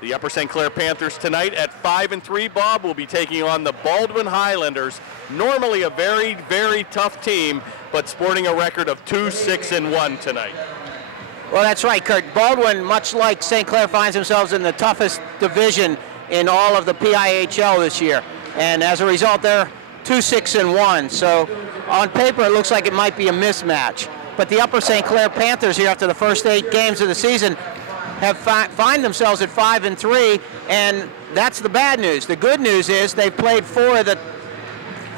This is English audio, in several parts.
The Upper St. Clair Panthers tonight at 5-3, Bob, will be taking on the Baldwin Highlanders. Normally a very, very tough team, but sporting a record of 2-6-1 tonight. Well, that's right, Kurt. Baldwin, much like St. Clair, finds themselves in the toughest division in all of the PIHL this year. And as a result, they're 2-6-1. So on paper, it looks like it might be a mismatch. But the Upper St. Clair Panthers here, after the first 8 games of the season, have find themselves at 5-3, and that's the bad news. The good news is they've played 4 of the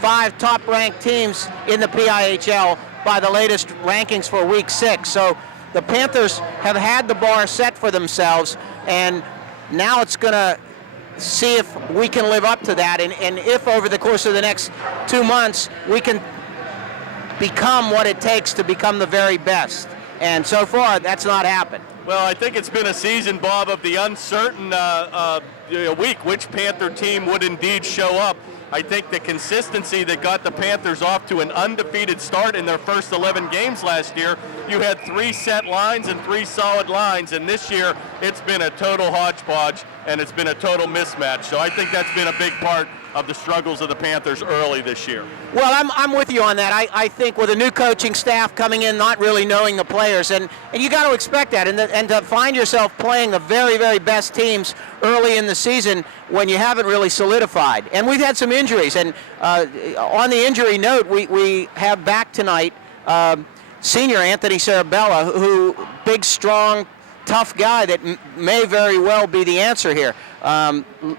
5 top-ranked teams in the PIHL by the latest rankings for week 6. So the Panthers have had the bar set for themselves, and now it's going to see if we can live up to that, and if over the course of the next 2 months we can become what it takes to become the very best. And so far, that's not happened. Well, I think it's been a season, Bob, of the uncertain week, which Panther team would indeed show up. I think the consistency that got the Panthers off to an undefeated start in their first 11 games last year, you had 3 set lines and 3 solid lines, and this year it's been a total hodgepodge and it's been a total mismatch. So I think that's been a big part of the struggles of the Panthers early this year. Well, I'm with you on that. I think with a new coaching staff coming in, not really knowing the players, and you got to expect that, and to find yourself playing the very, very best teams early in the season when you haven't really solidified. And we've had some injuries, and on the injury note, we have back tonight senior Anthony Sarabella, who big, strong, tough guy that may very well be the answer here.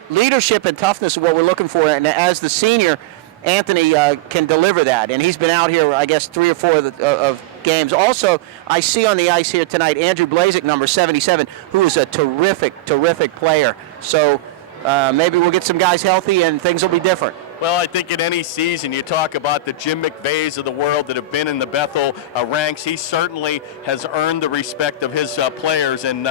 Leadership and toughness is what we're looking for, and as the senior, Anthony can deliver that, and he's been out here, I guess, 3 or 4 of games. Also, I see on the ice here tonight Andrew Blazik, number 77, who is a terrific, terrific player. So maybe we'll get some guys healthy and things will be different. Well, I think in any season you talk about the Jim McVeighs of the world that have been in the Bethel ranks. He certainly has earned the respect of his players, and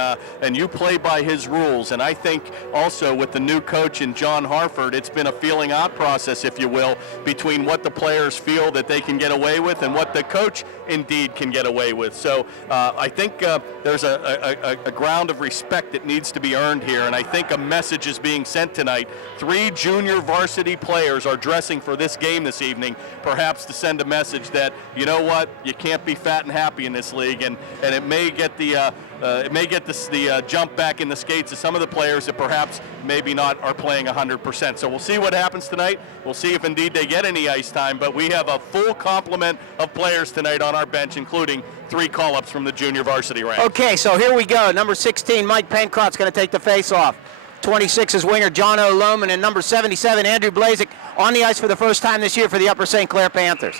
you play by his rules. And I think also with the new coach in John Harford, it's been a feeling out process, if you will, between what the players feel that they can get away with and what the coach indeed can get away with. So I think there's a ground of respect that needs to be earned here, and I think a message is being sent tonight. 3 junior varsity players are dressing for this game this evening, perhaps to send a message that, you know what, you can't be fat and happy in this league, and it may get the jump back in the skates of some of the players that perhaps maybe not are playing 100%. So we'll see what happens tonight. We'll see if indeed they get any ice time, but we have a full complement of players tonight on our bench, including 3 call-ups from the junior varsity ranks. Okay, so here we go. Number 16, Mike Pencroft's going to take the face-off. 26 is winger John O'Loman, and number 77, Andrew Blazik, on the ice for the first time this year for the Upper St. Clair Panthers.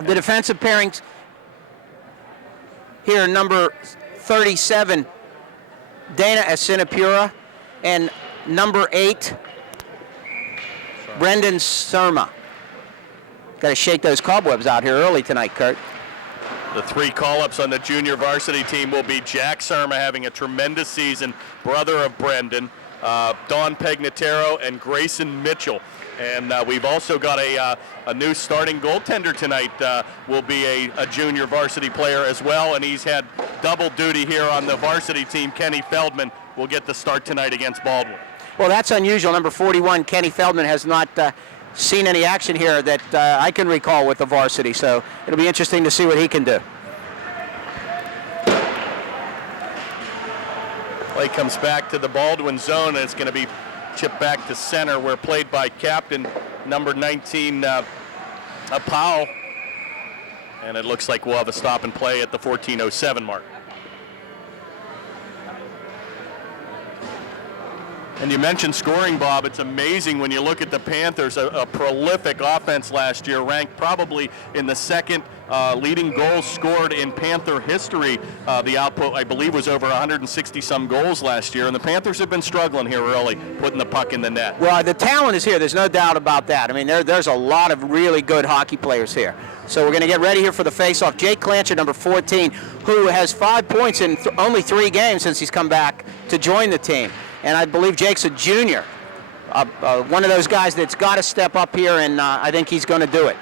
The defensive pairings here, number 37, Dana Asinapura, and number 8, Brendan Surma. Got to shake those cobwebs out here early tonight, Kurt. The 3 call-ups on the junior varsity team will be Jack Surma, having a tremendous season, brother of Brendan, Don Pegnataro, and Grayson Mitchell. And we've also got a new starting goaltender tonight, will be a junior varsity player as well, and he's had double duty here on the varsity team. Kenny Feldman will get the start tonight against Baldwin. Well, that's unusual. Number 41, Kenny Feldman, has not seen any action here that I can recall with the varsity, so it'll be interesting to see what he can do. Play comes back to the Baldwin zone, and it's going to be chipped back to center, where played by captain number 19, Powell. And it looks like we'll have a stop and play at the 14:07 mark. And you mentioned scoring, Bob. It's amazing when you look at the Panthers, a prolific offense last year, ranked probably in the 2nd leading goals scored in Panther history. The output, I believe, was over 160-some goals last year, and the Panthers have been struggling here early, putting the puck in the net. Well, the talent is here. There's no doubt about that. I mean, there's a lot of really good hockey players here. So we're going to get ready here for the face-off. Jake Clancher, number 14, who has 5 points in only 3 games since he's come back to join the team. And I believe Jake's a junior, one of those guys that's got to step up here, and I think he's going to do it.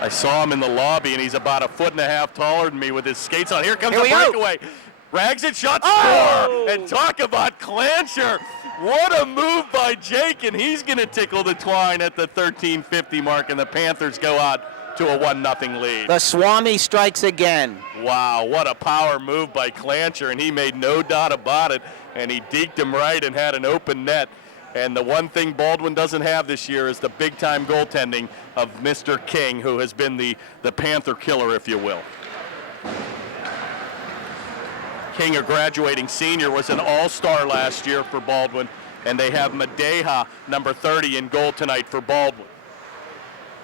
I saw him in the lobby, and he's about 1.5 feet taller than me with his skates on. Here comes Here the we go. breakaway. Rags it, shot, Oh! score! And talk about Clancher. What a move by Jake, and he's going to tickle the twine at the 13:50 mark, and the Panthers go out to a 1-0 lead. The Swami strikes again. Wow, what a power move by Clancher, and he made no doubt about it, and he deked him right and had an open net. And the one thing Baldwin doesn't have this year is the big-time goaltending of Mr. King, who has been the Panther killer, if you will. King, a graduating senior, was an all-star last year for Baldwin, and they have Madeha, number 30, in goal tonight for Baldwin.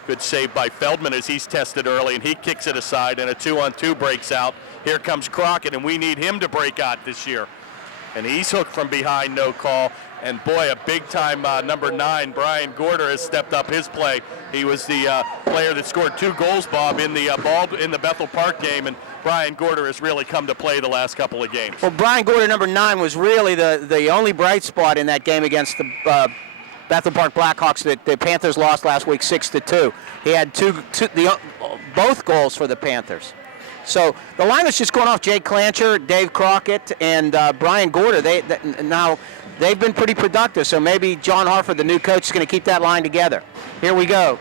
Good save by Feldman as he's tested early, and he kicks it aside, and a 2-on-2 breaks out. Here comes Crockett, and we need him to break out this year. And he's hooked from behind, no call. And boy, a big-time number 9, Brian Gorder, has stepped up his play. He was the player that scored 2 goals, Bob, in the Bethel Park game, and Brian Gorder has really come to play the last couple of games. Well, Brian Gorder, number 9, was really the only bright spot in that game against the Bethel Park Blackhawks that the Panthers lost last week 6-2. He had both goals for the Panthers. So the line was just going off Jake Clancher, Dave Crockett, and Brian Gorder. Now they've been pretty productive, so maybe John Harford, the new coach, is going to keep that line together. Here we go.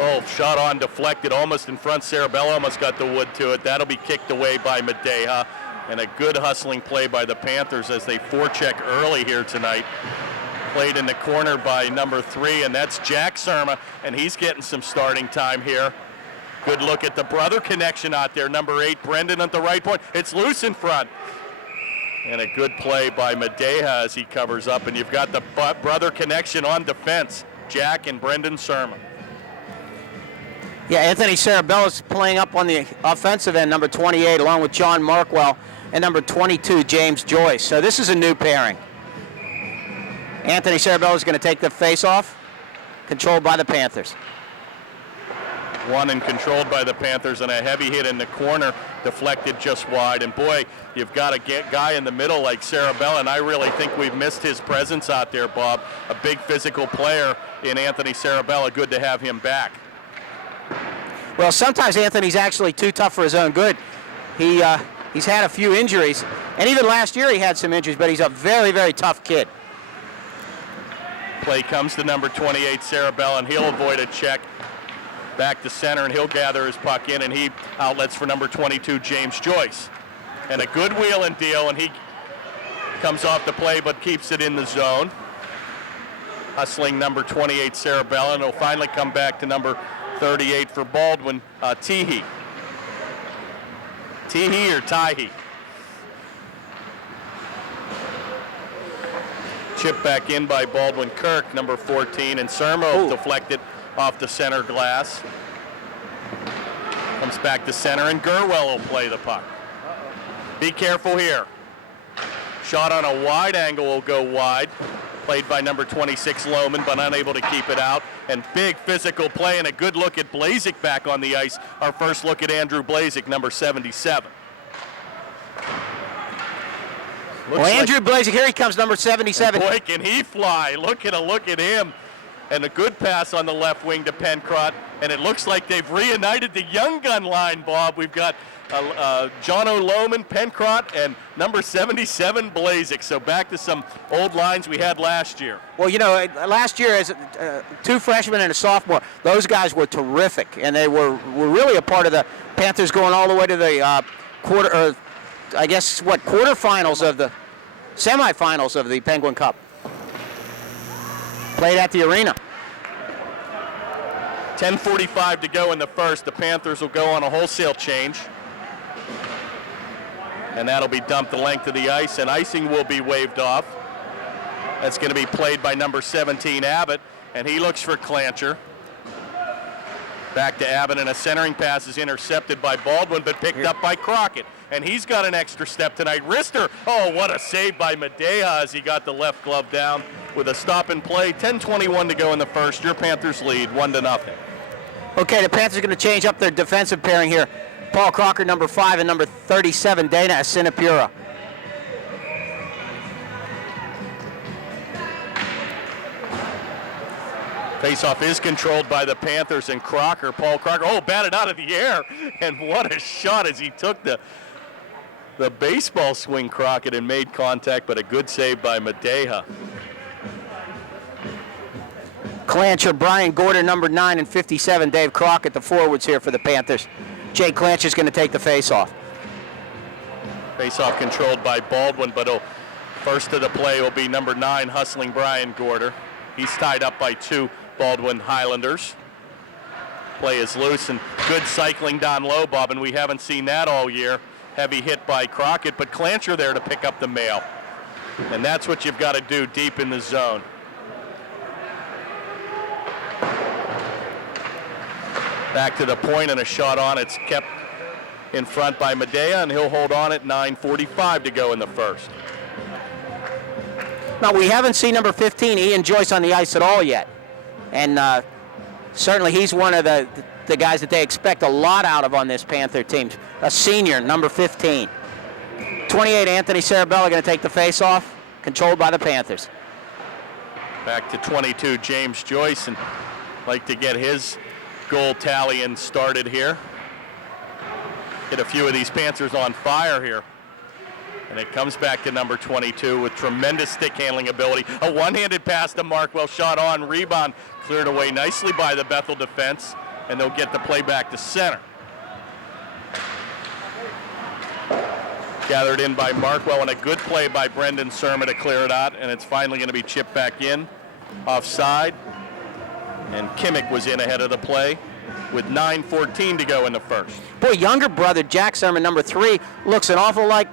Oh, shot on deflected, almost in front. Sarabella almost got the wood to it. That'll be kicked away by Madeha. And a good hustling play by the Panthers as they forecheck early here tonight. Played in the corner by number 3, and that's Jack Surma, and he's getting some starting time here. Good look at the brother connection out there. Number 8, Brendan at the right point. It's loose in front. And a good play by Madeha as he covers up, and you've got the brother connection on defense, Jack and Brendan Surma. Yeah, Anthony Sarabella's playing up on the offensive end, number 28, along with John Markwell, and number 22, James Joyce. So this is a new pairing. Anthony Sarabella is going to take the face-off, controlled by the Panthers. Won and controlled by the Panthers, and a heavy hit in the corner, deflected just wide. And boy, you've got a guy in the middle like Sarabella, and I really think we've missed his presence out there, Bob. A big physical player in Anthony Sarabella. Good to have him back. Well, sometimes Anthony's actually too tough for his own good. He's had a few injuries, and even last year he had some injuries, but he's a very, very tough kid. Play comes to number 28, Sarabella, and he'll avoid a check. Back to center, and he'll gather his puck in, and he outlets for number 22, James Joyce. And a good wheel and deal, and he comes off the play but keeps it in the zone. Hustling number 28, Sarabella, and he'll finally come back to number 38 for Baldwin, Teehee. Teehee or Tyhee? Chip back in by Baldwin Kirk, number 14, and Surma deflected off the center glass. Comes back to center, and Gerwell will play the puck. Be careful here. Shot on a wide angle will go wide. Played by number 26, Lohman, but unable to keep it out. And big physical play, and a good look at Blazik back on the ice. Our first look at Andrew Blazik, number 77. Well, Andrew Blazik, here he comes, number 77. Boy, can he fly. Look at him. And a good pass on the left wing to Pencrott. And it looks like they've reunited the young gun line, Bob. We've got John O'Lohman, Pencrott, and number 77, Blazik. So back to some old lines we had last year. Well, you know, last year as 2 freshmen and a sophomore, those guys were terrific. And they were really a part of the Panthers going all the way to the quarterfinals of the semifinals of the Penguin Cup. Played at the arena. 10:45 to go in the first. The Panthers will go on a wholesale change. And that'll be dumped the length of the ice, and icing will be waved off. That's going to be played by number 17, Abbott, and he looks for Clancher. Back to Abbott, and a centering pass is intercepted by Baldwin, but picked up by Crockett. And he's got an extra step tonight. Rister, oh, what a save by Madeha as he got the left glove down with a stop and play. 10:21 to go in the first. Your Panthers lead 1-0. Okay, the Panthers are going to change up their defensive pairing here. Paul Crocker, number 5, and number 37, Dana Asinapura. Faceoff is controlled by the Panthers, and Paul Crocker, batted out of the air, and what a shot as he took the baseball swing, Crockett, and made contact, but a good save by Madeja. Clancher, Brian Gordon, number 9 and 57. Dave Crockett, the forwards here for the Panthers. Jay Clancher's going to take the faceoff. Faceoff controlled by Baldwin, but first to the play will be number 9, hustling Brian Gordon. He's tied up by 2 Baldwin Highlanders. Play is loose and good cycling down low, Bob, and we haven't seen that all year. Heavy hit by Crockett, but Clancher there to pick up the mail. And that's what you've got to do deep in the zone. Back to the point and a shot on. It's kept in front by Madeja, and he'll hold on at 9:45 to go in the first. Now, we haven't seen number 15, Ian Joyce, on the ice at all yet. And certainly he's one of the guys that they expect a lot out of on this Panther team. A senior, number 15. 28, Anthony Sarabella going to take the face-off, controlled by the Panthers. Back to 22, James Joyce, and like to get his goal tallying started here. Get a few of these Panthers on fire here. And it comes back to number 22 with tremendous stick handling ability. A one-handed pass to Markwell, shot on, rebound, cleared away nicely by the Bethel defense, and they'll get the play back to center. Gathered in by Markwell, and a good play by Brendan Surma to clear it out, and it's finally going to be chipped back in, offside. And Kimmick was in ahead of the play with 9:14 to go in the first. Boy, younger brother Jack Surma, number 3, looks an awful like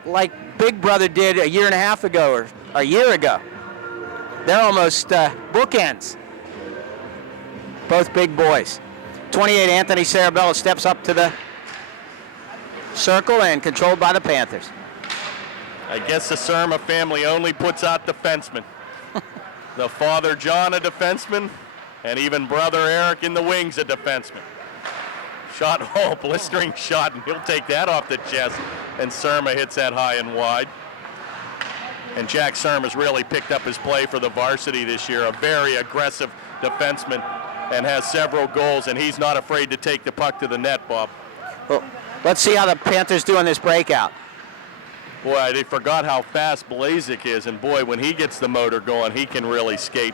big brother did a year and a half ago or a year ago. They're almost bookends. Both big boys. 28, Anthony Sarabella steps up to the circle and controlled by the Panthers. I guess the Surma family only puts out defensemen. The father John, a defenseman, and even brother Eric in the wings, a defenseman. Shot, blistering shot, and he'll take that off the chest, and Surma hits that high and wide. And Jack Surma's really picked up his play for the varsity this year, a very aggressive defenseman, and has several goals, and he's not afraid to take the puck to the net, Bob. Well, let's see how the Panthers do on this breakout. Boy, they forgot how fast Blazik is, and boy, when he gets the motor going, he can really skate.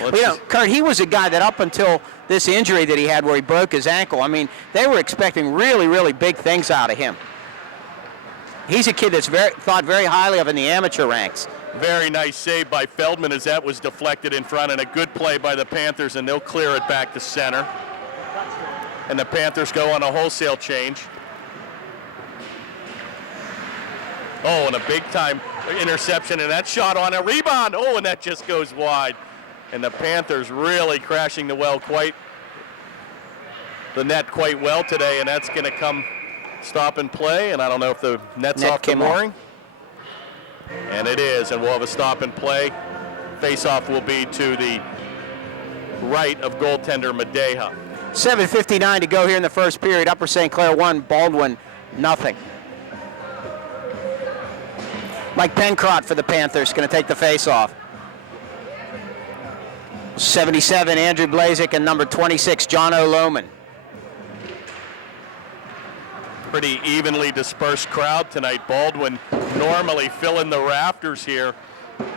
Well, Kurt, he was a guy that up until this injury that he had where he broke his ankle, I mean, they were expecting really, really big things out of him. He's a kid that's thought very highly of in the amateur ranks. Very nice save by Feldman as that was deflected in front, and a good play by the Panthers, and they'll clear it back to center. And the Panthers go on a wholesale change. Oh, and a big-time interception, and that shot on a rebound. Oh, and that just goes wide. And the Panthers really crashing the net quite well today, and that's going to come stop and play, and I don't know if the net's off the mooring. And it is, and we'll have a stop and play. Face-off will be to the right of goaltender Madeja. 7:59 to go here in the first period. Upper St. Clair 1, Baldwin nothing. Mike Pencrott for the Panthers going to take the face-off. 77, Andrew Blazik, and number 26, John O'Lohman. Pretty evenly dispersed crowd tonight. Baldwin normally filling the rafters here,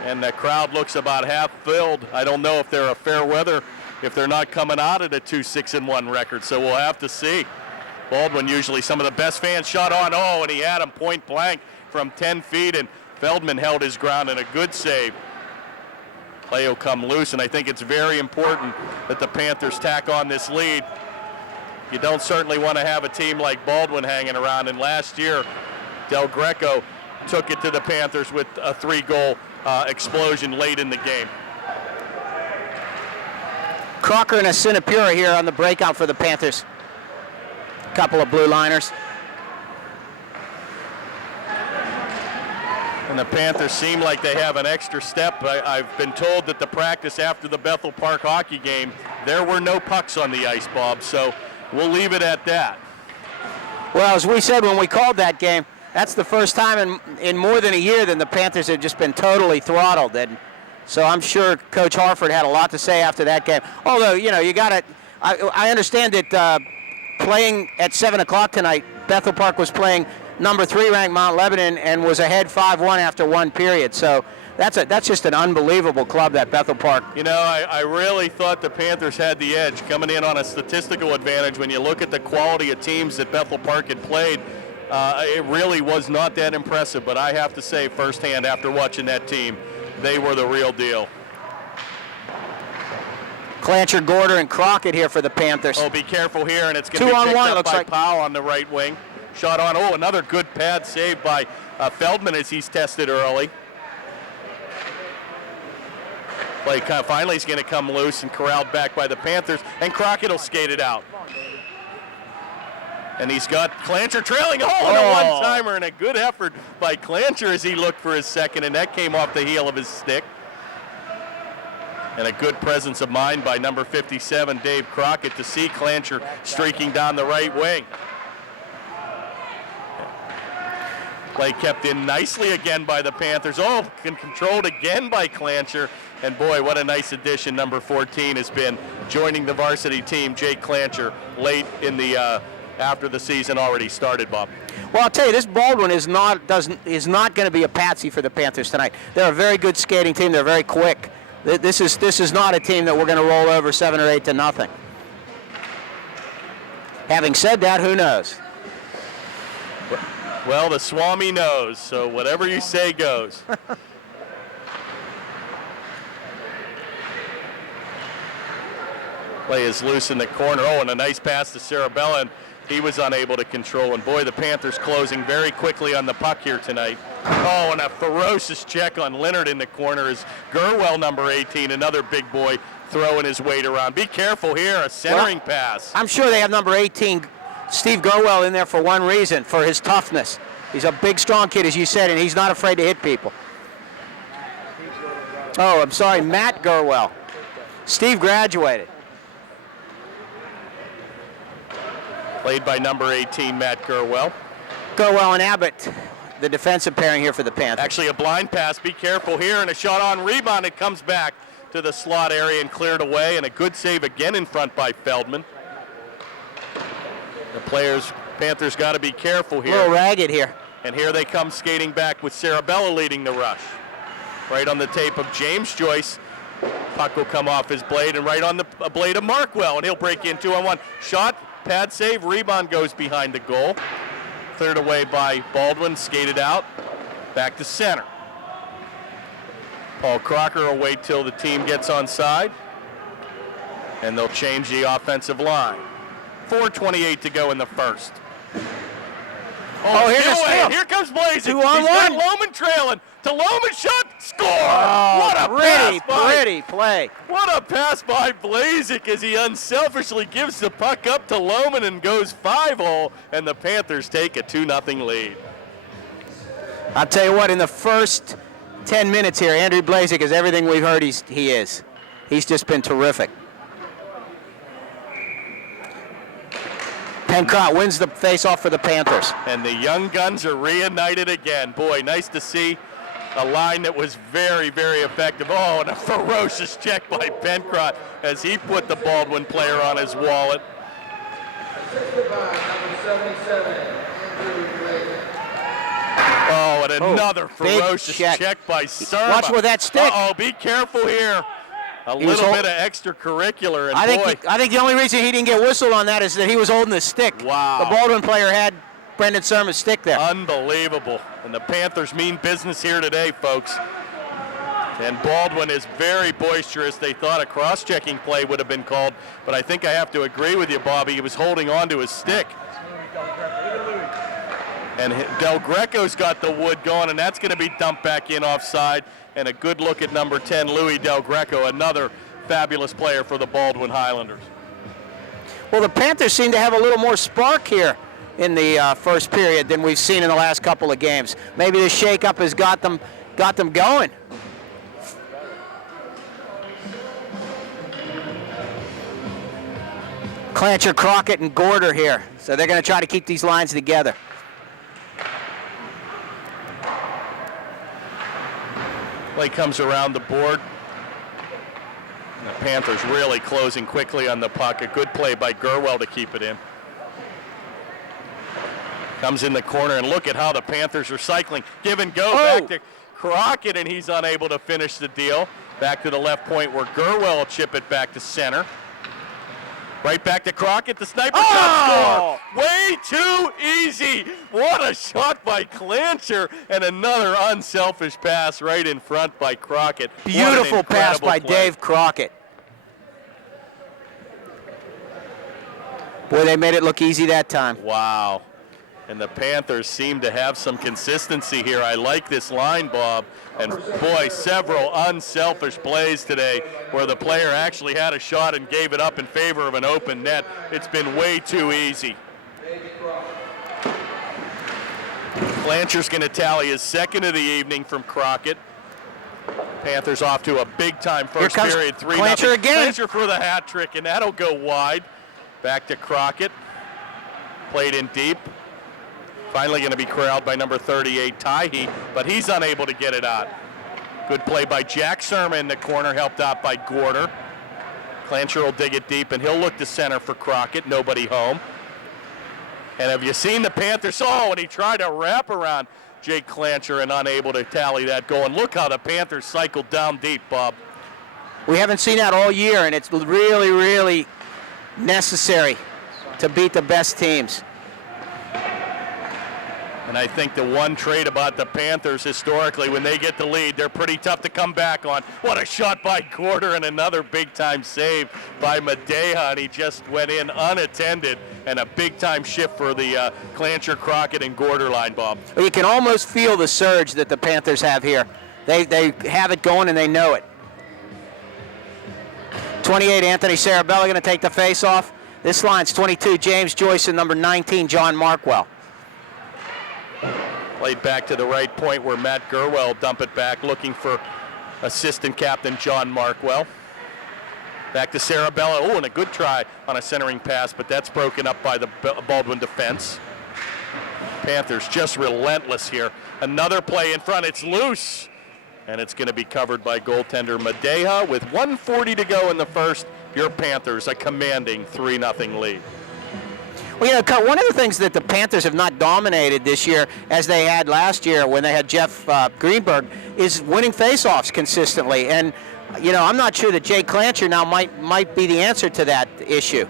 and the crowd looks about half filled. I don't know if they're a fair weather, if they're not coming out at a 2-6-1 record, so we'll have to see. Baldwin usually some of the best fans, shot on, and he had him point blank from 10 feet, and Feldman held his ground in a good save. Play will come loose, and I think it's very important that the Panthers tack on this lead. You don't certainly want to have a team like Baldwin hanging around, and last year, Del Greco took it to the Panthers with a 3-goal explosion late in the game. Crocker and a Sinapura here on the breakout for the Panthers. Couple of blue liners. And the Panthers seem like they have an extra step. I've been told that the practice after the Bethel Park hockey game, there were no pucks on the ice, Bob, so we'll leave it at that. Well, as we said when we called that game, that's the first time in more than a year that the Panthers have just been totally throttled. And So I'm sure Coach Harford had a lot to say after that game. Although, you got to, I understand that playing at 7 o'clock tonight, Bethel Park was playing number 3 ranked Mount Lebanon and was ahead 5-1 after 1 period. So that's just an unbelievable club, that Bethel Park. I really thought the Panthers had the edge coming in on a statistical advantage. When you look at the quality of teams that Bethel Park had played, it really was not that impressive. But I have to say firsthand, after watching that team, they were the real deal. Clancher, Gorder, and Crockett here for the Panthers. Oh, be careful here, and it's going to be picked up by Powell on the right wing. Shot on. Oh, another good pad save by Feldman as he's tested early. Play finally is going to come loose and corralled back by the Panthers, and Crockett will skate it out. And he's got Clancher trailing. And a one-timer, and a good effort by Clancher as he looked for his second, and that came off the heel of his stick. And a good presence of mind by number 57, Dave Crockett, to see Clancher streaking down the right wing. Play kept in nicely again by the Panthers. Controlled again by Clancher. And boy, what a nice addition number 14 has been, joining the varsity team, Jake Clancher, late in the after the season already started, Bob. Well, I'll tell you, this Baldwin is not going to be a patsy for the Panthers tonight. They're a very good skating team. They're very quick. This is not a team that we're going to roll over 7 or 8 to nothing. Having said that, who knows? Well, the Swami knows, so whatever you say goes. Play is loose in the corner. And a nice pass to Sarabella, and he was unable to control. And boy, the Panthers closing very quickly on the puck here tonight. And a ferocious check on Leonard in the corner is Gerwell, number 18, another big boy throwing his weight around. Be careful here, a centering pass. I'm sure they have number 18, Steve Gerwell, in there for one reason, for his toughness. He's a big, strong kid, as you said, and he's not afraid to hit people. Oh, I'm sorry, Matt Gerwell. Steve graduated. Played by number 18, Matt Gerwell. Gerwell and Abbott, the defensive pairing here for the Panthers. Actually, a blind pass. Be careful here, and a shot on rebound. It comes back to the slot area and cleared away, and a good save again in front by Feldman. The Panthers got to be careful here. A little ragged here. And here they come skating back with Sarabella leading the rush. Right on the tape of James Joyce. Puck will come off his blade, and right on the blade of Markwell, and he'll break in 2-on-1. Shot, pad save, rebound goes behind the goal. Cleared away by Baldwin, skated out, back to center. Paul Crocker will wait till the team gets on side, and they'll change the offensive line. 4:28 to go in the first. Here's a steal. Here comes Blazing. 2-on-1. He's got Lohman trailing. To Lohman, shot, score! What a pretty play. What a pass by Blazik as he unselfishly gives the puck up to Lohman and goes 5-0, and the Panthers take a 2-0 lead. I'll tell you what, in the first 10 minutes here, Andrew Blazik is everything we've heard he is. He's just been terrific. Pencott wins the face-off for the Panthers. And the young guns are reunited again. Boy, nice to see a line that was very, very effective. And a ferocious check by Pencott as he put the Baldwin player on his wallet. And another ferocious check by Surma. Watch with that stick. Be careful here. A little bit of extracurricular. And I think the only reason he didn't get whistled on that is that he was holding the stick. Wow. The Baldwin player had Brendan Surma's stick there. Unbelievable. And the Panthers mean business here today, folks. And Baldwin is very boisterous. They thought a cross-checking play would have been called, but I think I have to agree with you, Bobby. He was holding on to his stick. And Del Greco's got the wood going, and that's going to be dumped back in offside. And a good look at number 10, Louis Del Greco, another fabulous player for the Baldwin Highlanders. Well, the Panthers seem to have a little more spark here in the first period than we've seen in the last couple of games. Maybe the shakeup has got them going. Clancher, Crockett, and Gorder here. So they're going to try to keep these lines together. Play comes around the board. The Panthers really closing quickly on the puck. A good play by Gerwell to keep it in. Comes in the corner, and look at how the Panthers are cycling. Give and go back to Crockett, and he's unable to finish the deal. Back to the left point where Gerwell will chip it back to center. Right back to Crockett, the sniper shot score. Way too easy. What a shot by Clancher, and another unselfish pass right in front by Crockett. Beautiful pass by play. Dave Crockett. Boy, they made it look easy that time. Wow. And the Panthers seem to have some consistency here. I like this line, Bob. And boy, several unselfish plays today where the player actually had a shot and gave it up in favor of an open net. It's been way too easy. Clancher's going to tally his second of the evening from Crockett. Panthers off to a big-time first period. 3-0. Clancher again. Clancher for the hat trick, and that'll go wide. Back to Crockett. Played in deep. Finally going to be corralled by number 38, Tyhe, but he's unable to get it out. Good play by Jack Surma in the corner, helped out by Gorder. Clancher will dig it deep, and he'll look to center for Crockett. Nobody home. And have you seen the Panthers? Oh, and he tried to wrap around Jake Clancher and unable to tally that goal. And look how the Panthers cycled down deep, Bob. We haven't seen that all year, and it's really, really necessary to beat the best teams. And I think the one trait about the Panthers historically, when they get the lead, they're pretty tough to come back on. What a shot by Gorder, and another big-time save by Madeja, and he just went in unattended, and a big-time shift for the Clancher, Crockett, and Gorder line, Bob. You can almost feel the surge that the Panthers have here. They have it going, and they know it. 28, Anthony Sarabella going to take the face-off. This line's 22, James Joyce, and number 19, John Markwell. Played back to the right point where Matt Gerwell will dump it back, looking for assistant captain John Markwell. Back to Sarabella. Oh, and a good try on a centering pass, but that's broken up by the Baldwin defense. Panthers just relentless here. Another play in front. It's loose, and it's going to be covered by goaltender Madeja. With 1:40 to go in the first, your Panthers a commanding 3-0 lead. Well, one of the things that the Panthers have not dominated this year, as they had last year when they had Jeff Greenberg, is winning faceoffs consistently. And, I'm not sure that Jay Clancher now might be the answer to that issue.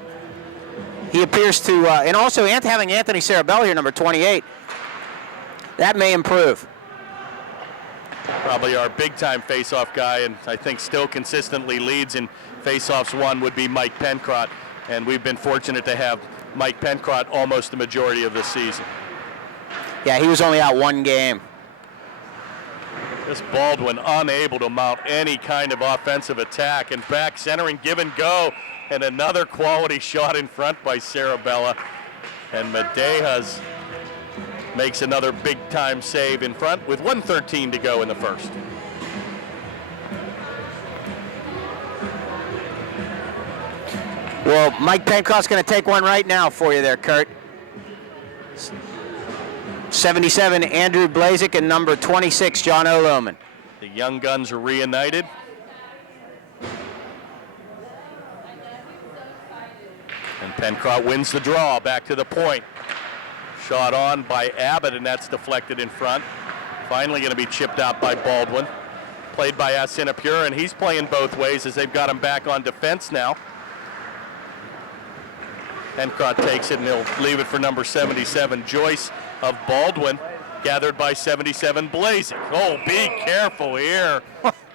He appears to, and also having Anthony Sarabella here, number 28, that may improve. Probably our big-time faceoff guy, and I think still consistently leads in faceoffs won would be Mike Pencrott. And we've been fortunate to have Mike Pencrott almost the majority of the season. Yeah, he was only out one game. This Baldwin unable to mount any kind of offensive attack, and back centering, give and go, and another quality shot in front by Sarabella. And Madeja makes another big-time save in front with 1:13 to go in the first. Well, Mike Pencrott's going to take one right now for you there, Kurt. 77, Andrew Blazik, and number 26, John O'Lohman. The young guns are reunited. And Pencrott wins the draw, back to the point. Shot on by Abbott, and that's deflected in front. Finally going to be chipped out by Baldwin. Played by Asinapure, and he's playing both ways as they've got him back on defense now. Pencrott takes it, and he'll leave it for number 77, Joyce of Baldwin, gathered by 77, Blazik. Oh, be careful here.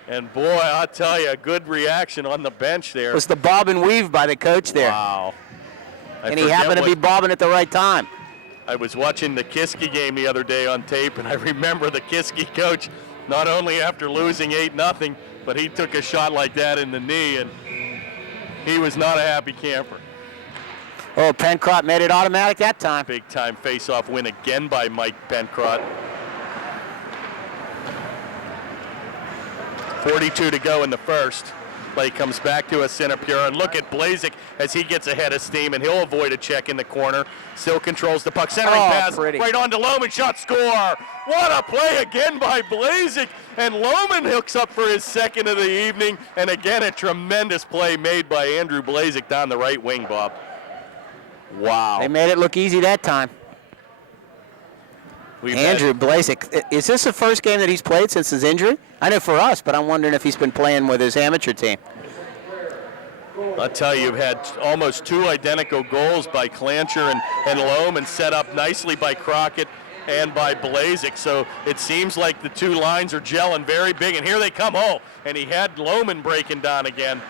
And boy, I'll tell you, a good reaction on the bench there. It was the bob and weave by the coach there. Wow. And he happened to be bobbing at the right time. I was watching the Kiski game the other day on tape, and I remember the Kiski coach, not only after losing 8-0, but he took a shot like that in the knee, and he was not a happy camper. Oh, Pencrott made it automatic that time. Big-time face-off win again by Mike Pencrott. 42 to go in the first. Play comes back to a center pure, and look at Blazik as he gets ahead of steam, and he'll avoid a check in the corner. Still controls the puck. Centering pass right on to Lohman. Shot, score. What a play again by Blazik. And Lohman hooks up for his second of the evening. And again, a tremendous play made by Andrew Blazik down the right wing, Bob. Wow. They made it look easy that time. Andrew Blazik, is this the first game that he's played since his injury? I know for us, but I'm wondering if he's been playing with his amateur team. I'll tell you, you've had almost two identical goals by Clancher and Lohman, set up nicely by Crockett and by Blazik. So it seems like the two lines are gelling very big, and here they come. Oh, and he had Lohman breaking down again.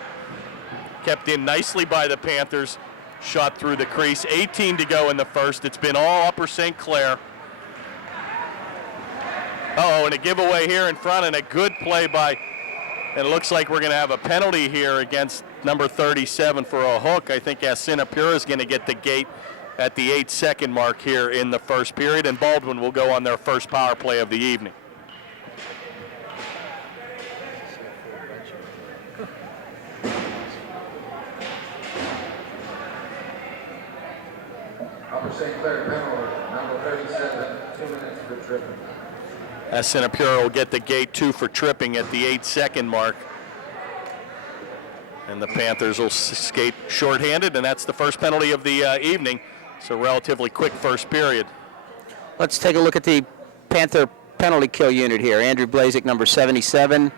Kept in nicely by the Panthers. Shot through the crease. 18 to go in the first. It's been all Upper St. Clair. Uh-oh, and a giveaway here in front, and a good play by, and it looks like we're going to have a penalty here against number 37 for a hook. I think Sinapura is going to get the gate at the 8-second mark here in the first period, and Baldwin will go on their first power play of the evening. Upper St. Clair penalty, number 37, 2 minutes for tripping. Sinapura will get the gate 2 for tripping at the 8-second mark. And the Panthers will skate shorthanded, and that's the first penalty of the evening. So relatively quick first period. Let's take a look at the Panther penalty kill unit here. Andrew Blazik, number 77.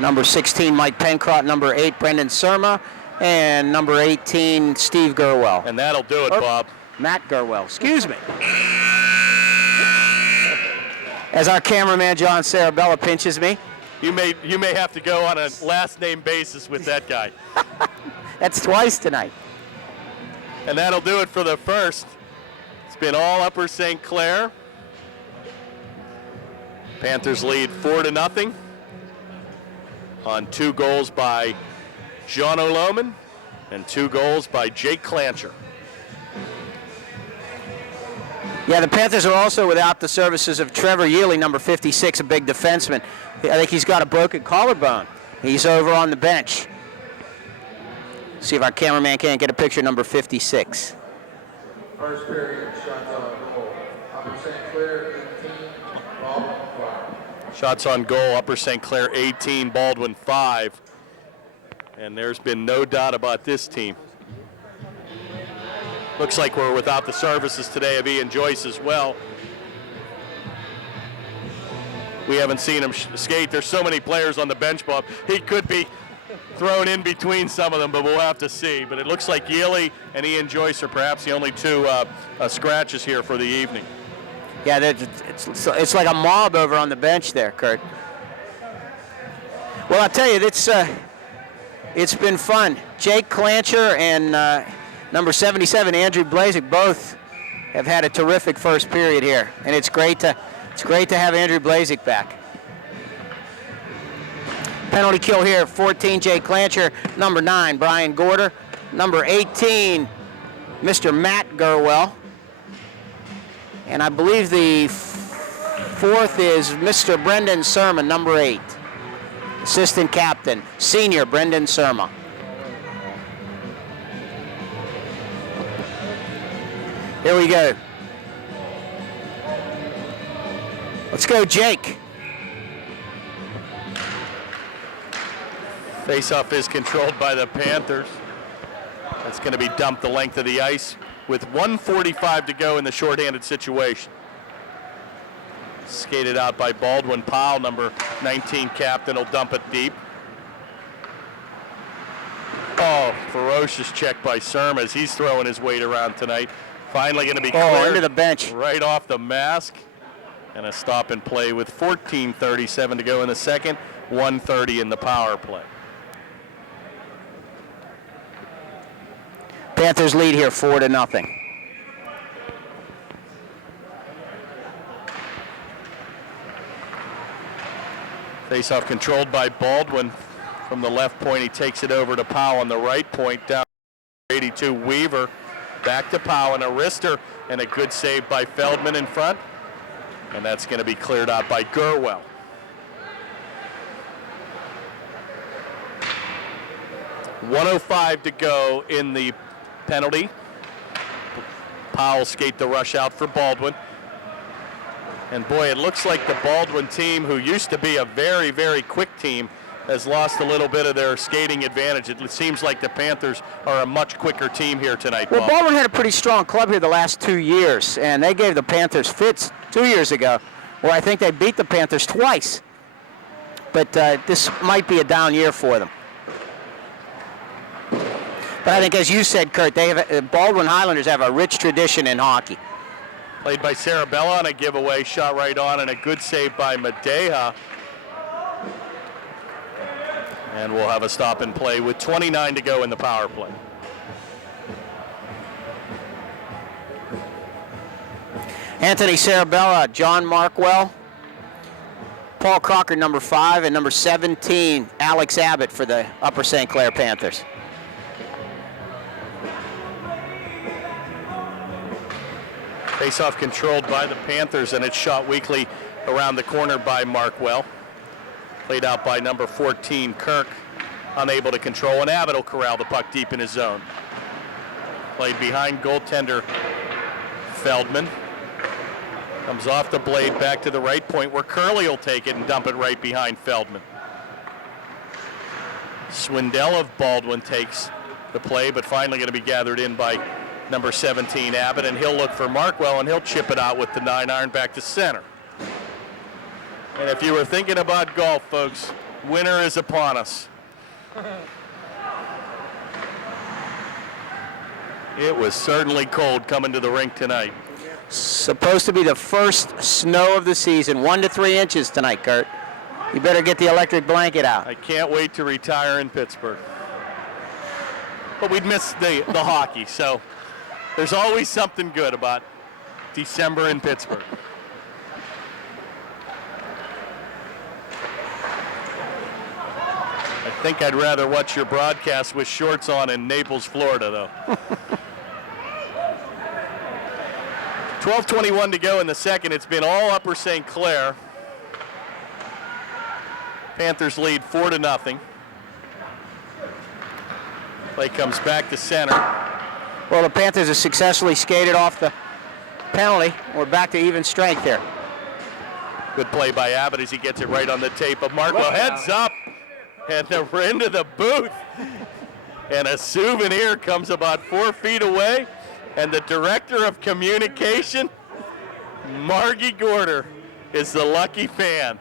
Number 16, Mike Pencrott. Number 8, Brendan Surma. And number 18, Steve Gerwell. And that'll do it, Bob. Matt Gerwell, excuse me. As our cameraman, John Sarabella, pinches me. You may have to go on a last name basis with that guy. That's twice tonight. And that'll do it for the first. It's been all Upper St. Clair. Panthers lead 4-0 on 2 goals by John O'Lohman and 2 goals by Jake Clancher. Yeah, the Panthers are also without the services of Trevor Yealy, number 56, a big defenseman. I think he's got a broken collarbone. He's over on the bench. See if our cameraman can't get a picture of number 56. First period, shots on goal. Upper St. Clair 18, Baldwin 5. Shots on goal, Upper St. Clair 18, Baldwin 5. And there's been no doubt about this team. Looks like we're without the services today of Ian Joyce as well. We haven't seen him skate. There's so many players on the bench, Bob. He could be thrown in between some of them, but we'll have to see. But it looks like Yealy and Ian Joyce are perhaps the only 2 scratches here for the evening. Yeah, it's like a mob over on the bench there, Kurt. Well, I'll tell you, it's been fun. Jake Clancher and number 77, Andrew Blazik, both have had a terrific first period here, and it's great to have Andrew Blazik back. Penalty kill here, 14, Jake Clancher. Number 9, Brian Gorder. Number 18, Mr. Matt Gerwell. And I believe the 4th is Mr. Brendan Surma, number 8. Assistant captain, senior Brendan Surma. Here we go. Let's go, Jake. Face-off is controlled by the Panthers. That's going to be dumped the length of the ice with 1:45 to go in the shorthanded situation. Skated out by Baldwin. Powell, number 19 captain, will dump it deep. Oh, ferocious check by Surma as he's throwing his weight around tonight. Finally going to be cleared into the bench. Right off the mask. And a stop and play with 14:37 to go in the second, 1:30 in the power play. Panthers lead here 4-0. Face-off controlled by Baldwin from the left point. He takes it over to Powell on the right point. Down 82, Weaver. Back to Powell and a wrister, and a good save by Feldman in front. And that's going to be cleared out by Gerwell. 1:05 to go in the penalty. Powell skate the rush out for Baldwin. And boy, it looks like the Baldwin team, who used to be a very, very quick team, has lost a little bit of their skating advantage. It seems like the Panthers are a much quicker team here tonight. Well, Bob. Baldwin had a pretty strong club here the last 2 years, and they gave the Panthers fits 2 years ago, where I think they beat the Panthers twice. But this might be a down year for them. But I think, as you said, Kurt, they have, Baldwin Highlanders have a rich tradition in hockey. Played by Sarabella on a giveaway, shot right on, and a good save by Madeja. And we'll have a stop and play with 29 to go in the power play. Anthony Sarabella, John Markwell, Paul Crocker, number 5, and number 17, Alex Abbott for the Upper St. Clair Panthers. Face-off controlled by the Panthers, and it's shot weakly around the corner by Markwell. Played out by number 14, Kirk, unable to control, and Abbott will corral the puck deep in his zone. Played behind goaltender Feldman. Comes off the blade back to the right point where Curley will take it and dump it right behind Feldman. Swindell of Baldwin takes the play, but finally going to be gathered in by number 17, Abbott, and he'll look for Markwell, and he'll chip it out with the 9-iron back to center. And if you were thinking about golf, folks, winter is upon us. It was certainly cold coming to the rink tonight. Supposed to be the first snow of the season, 1 to 3 inches tonight, Kurt. You better get the electric blanket out. I can't wait to retire in Pittsburgh. But we'd miss the hockey, so there's always something good about December in Pittsburgh. I think I'd rather watch your broadcast with shorts on in Naples, Florida, though. 12:21 to go in the second. It's been all Upper St. Clair. Panthers lead 4-0. Play comes back to center. Well, the Panthers have successfully skated off the penalty. We're back to even strength here. Good play by Abbott as he gets it right on the tape of Markwell. Heads up, and we're into the booth. And a souvenir comes about 4 feet away. And the director of communication, Margie Gorder, is the lucky fan.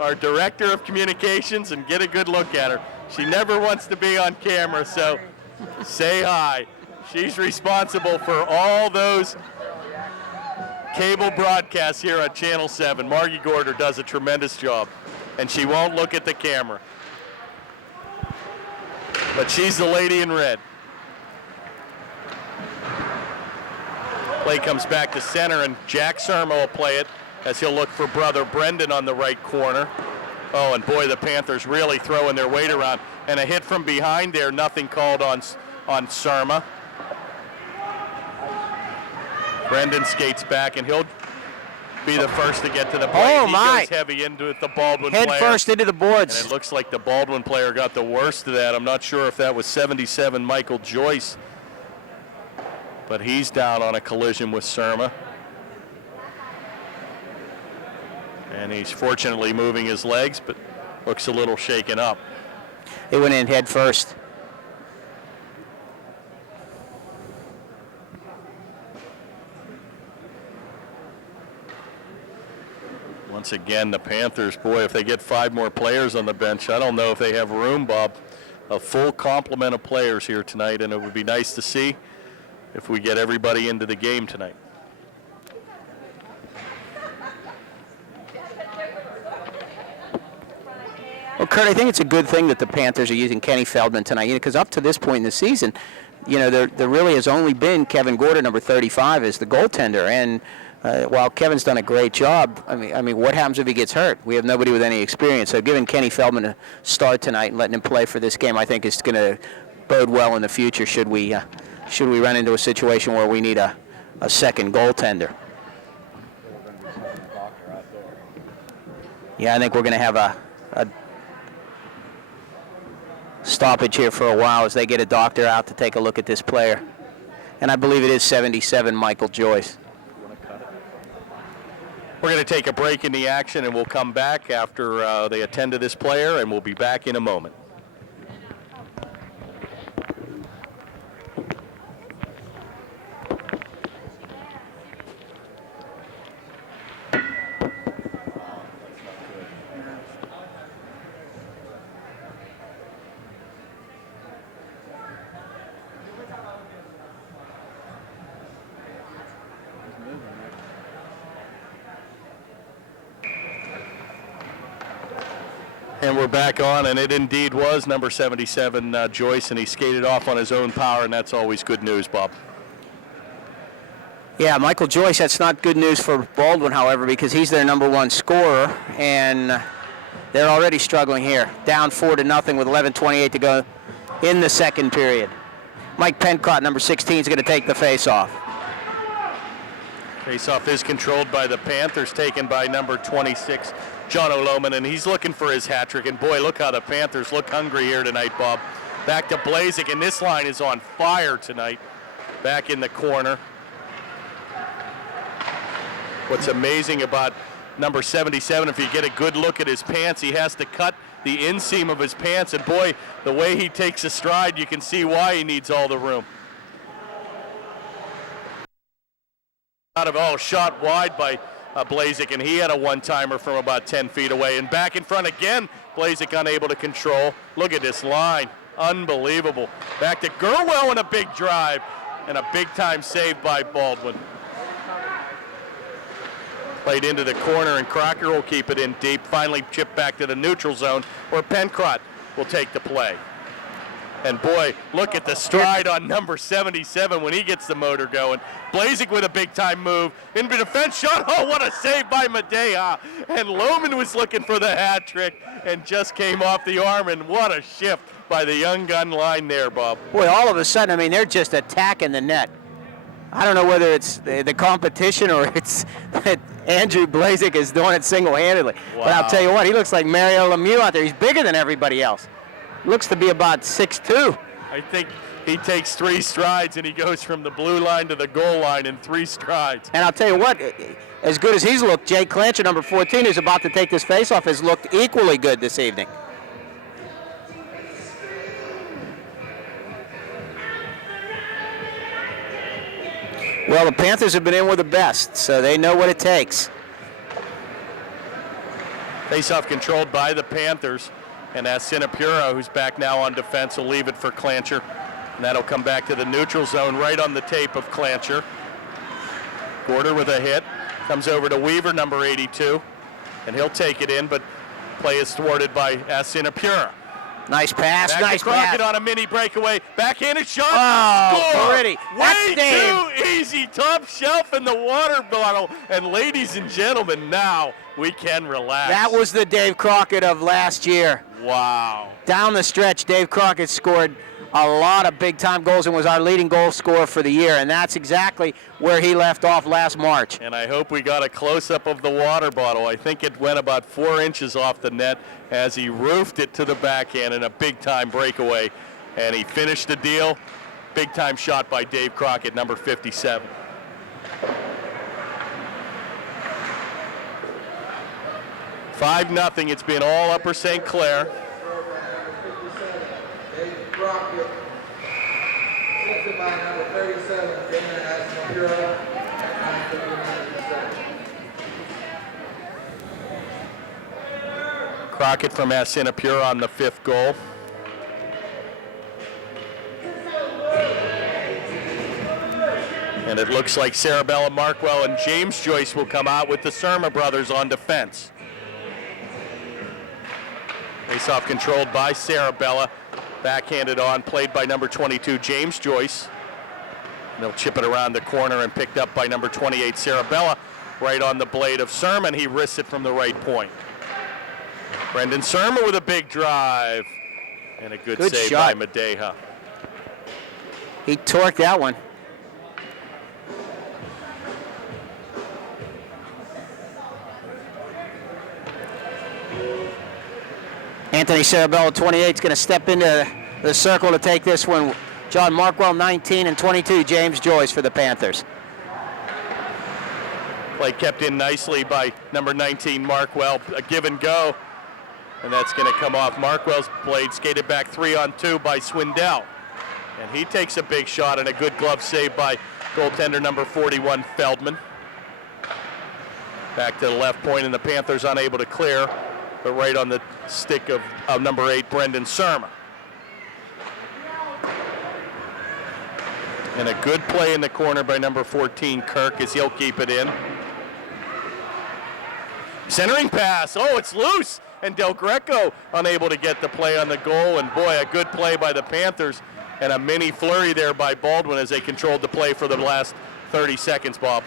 Our director of communications, and get a good look at her. She never wants to be on camera, so say hi. She's responsible for all those cable broadcasts here on Channel 7. Margie Gorder does a tremendous job, and she won't look at the camera. But she's the lady in red. Play comes back to center, and Jack Surma will play it as he'll look for brother Brendan on the right corner. Oh, and boy, the Panthers really throwing their weight around. And a hit from behind there, nothing called on Surma. Brendan skates back, and he'll be the first to get to the play. Oh, my. He goes heavy into it, the Baldwin Head player. first into the boards. And it looks like the Baldwin player got the worst of that. I'm not sure if that was 77 Michael Joyce, but he's down on a collision with Surma. And he's fortunately moving his legs, but looks a little shaken up. They went in head first. Once again, the Panthers, boy, if they get 5 more players on the bench, I don't know if they have room, Bob. A full complement of players here tonight, and it would be nice to see if we get everybody into the game tonight. Well, Kurt, I think it's a good thing that the Panthers are using Kenny Feldman tonight, because up to this point in the season, there really has only been Kevin Gorder, number 35, as the goaltender. And while Kevin's done a great job, I mean, what happens if he gets hurt? We have nobody with any experience. So giving Kenny Feldman a start tonight and letting him play for this game, I think, is going to bode well in the future. Should we run into a situation where we need a second goaltender? Yeah, I think we're going to have a stoppage here for a while as they get a doctor out to take a look at this player. And I believe it is 77, Michael Joyce. We're going to take a break in the action, and we'll come back after they attend to this player, and we'll be back in a moment. And we're back on, and it indeed was number 77, Joyce, and he skated off on his own power, and that's always good news, Bob. Yeah, Michael Joyce, that's not good news for Baldwin, however, because he's their number one scorer, and they're already struggling here. Down 4-0 with 11:28 to go in the second period. Mike Pencott, number 16, is going to take the face-off. Face-off is controlled by the Panthers, taken by number 26, John O'Loman, and he's looking for his hat trick. And boy, look how the Panthers look hungry here tonight, Bob. Back to Blazik, and this line is on fire tonight. Back in the corner. What's amazing about number 77, if you get a good look at his pants, he has to cut the inseam of his pants, and boy, the way he takes a stride, you can see why he needs all the room. Shot wide by Blazik, and he had a one-timer from about 10 feet away. And back in front again, Blazik unable to control. Look at this line, unbelievable. Back to Gerwell and a big drive, and a big-time save by Baldwin. Played into the corner, and Crocker will keep it in deep. Finally chipped back to the neutral zone, where Pencott will take the play. And boy, look at the stride on number 77 when he gets the motor going. Blazik with a big-time move. Into defense shot. Oh, what a save by Madeja. And Lohman was looking for the hat trick and just came off the arm. And what a shift by the young gun line there, Bob. Boy, all of a sudden, I mean, they're just attacking the net. I don't know whether it's the competition or it's that Andrew Blazik is doing it single-handedly. Wow. But I'll tell you what, he looks like Mario Lemieux out there. He's bigger than everybody else. Looks to be about 6'2". I think he takes 3 strides and he goes from the blue line to the goal line in 3 strides. And I'll tell you what, as good as he's looked, Jay Clancher, number 14, who's about to take this faceoff, has looked equally good this evening. Well, the Panthers have been in with the best, so they know what it takes. Faceoff controlled by the Panthers. And Sinapura, who's back now on defense, will leave it for Clancher. And that'll come back to the neutral zone right on the tape of Clancher. Gorder with a hit. Comes over to Weaver, number 82. And he'll take it in, but play is thwarted by Sinapura. Nice pass, Back nice to Crockett pass. on a mini breakaway. Backhanded shot. Oh, Score! pretty. That's Way Dave. too easy. Top shelf in the water bottle. And ladies and gentlemen, now we can relax. That was the Dave Crockett of last year. Wow. Down the stretch, Dave Crockett scored a lot of big-time goals and was our leading goal scorer for the year, and that's exactly where he left off last March. And I hope we got a close-up of the water bottle. I think it went about 4 inches off the net as he roofed it to the backhand in a big-time breakaway, and he finished the deal. Big-time shot by Dave Crockett, number 57. Five nothing. It's been all Upper St. Clair. Crockett, assisted by number 37, Dana Sinapura, at 9:59. Crockett from Sinapura on the 5th goal. And it looks like Sarabella, Markwell, and James Joyce will come out with the Surma brothers on defense. Face-off controlled by Sarabella. Backhanded on, played by number 22, James Joyce. And they'll chip it around the corner and picked up by number 28, Sarabella, right on the blade of Surma, and he wrists it from the right point. Brendan Surma with a big drive. And a good save shot by Madeja. He torqued that one. Anthony Sarabello, 28, is going to step into the circle to take this one. John Markwell, 19, and 22, James Joyce for the Panthers. Play kept in nicely by number 19, Markwell. A give and go, and that's going to come off. Markwell's blade skated back 3-on-2 by Swindell. And he takes a big shot and a good glove save by goaltender number 41, Feldman. Back to the left point, and the Panthers unable to clear, but right on the stick of number 8, Brendan Surma. And a good play in the corner by number 14, Kirk, as he'll keep it in. Centering pass, oh, it's loose, and Del Greco unable to get the play on the goal, and boy, a good play by the Panthers, and a mini flurry there by Baldwin as they controlled the play for the last 30 seconds, Bob.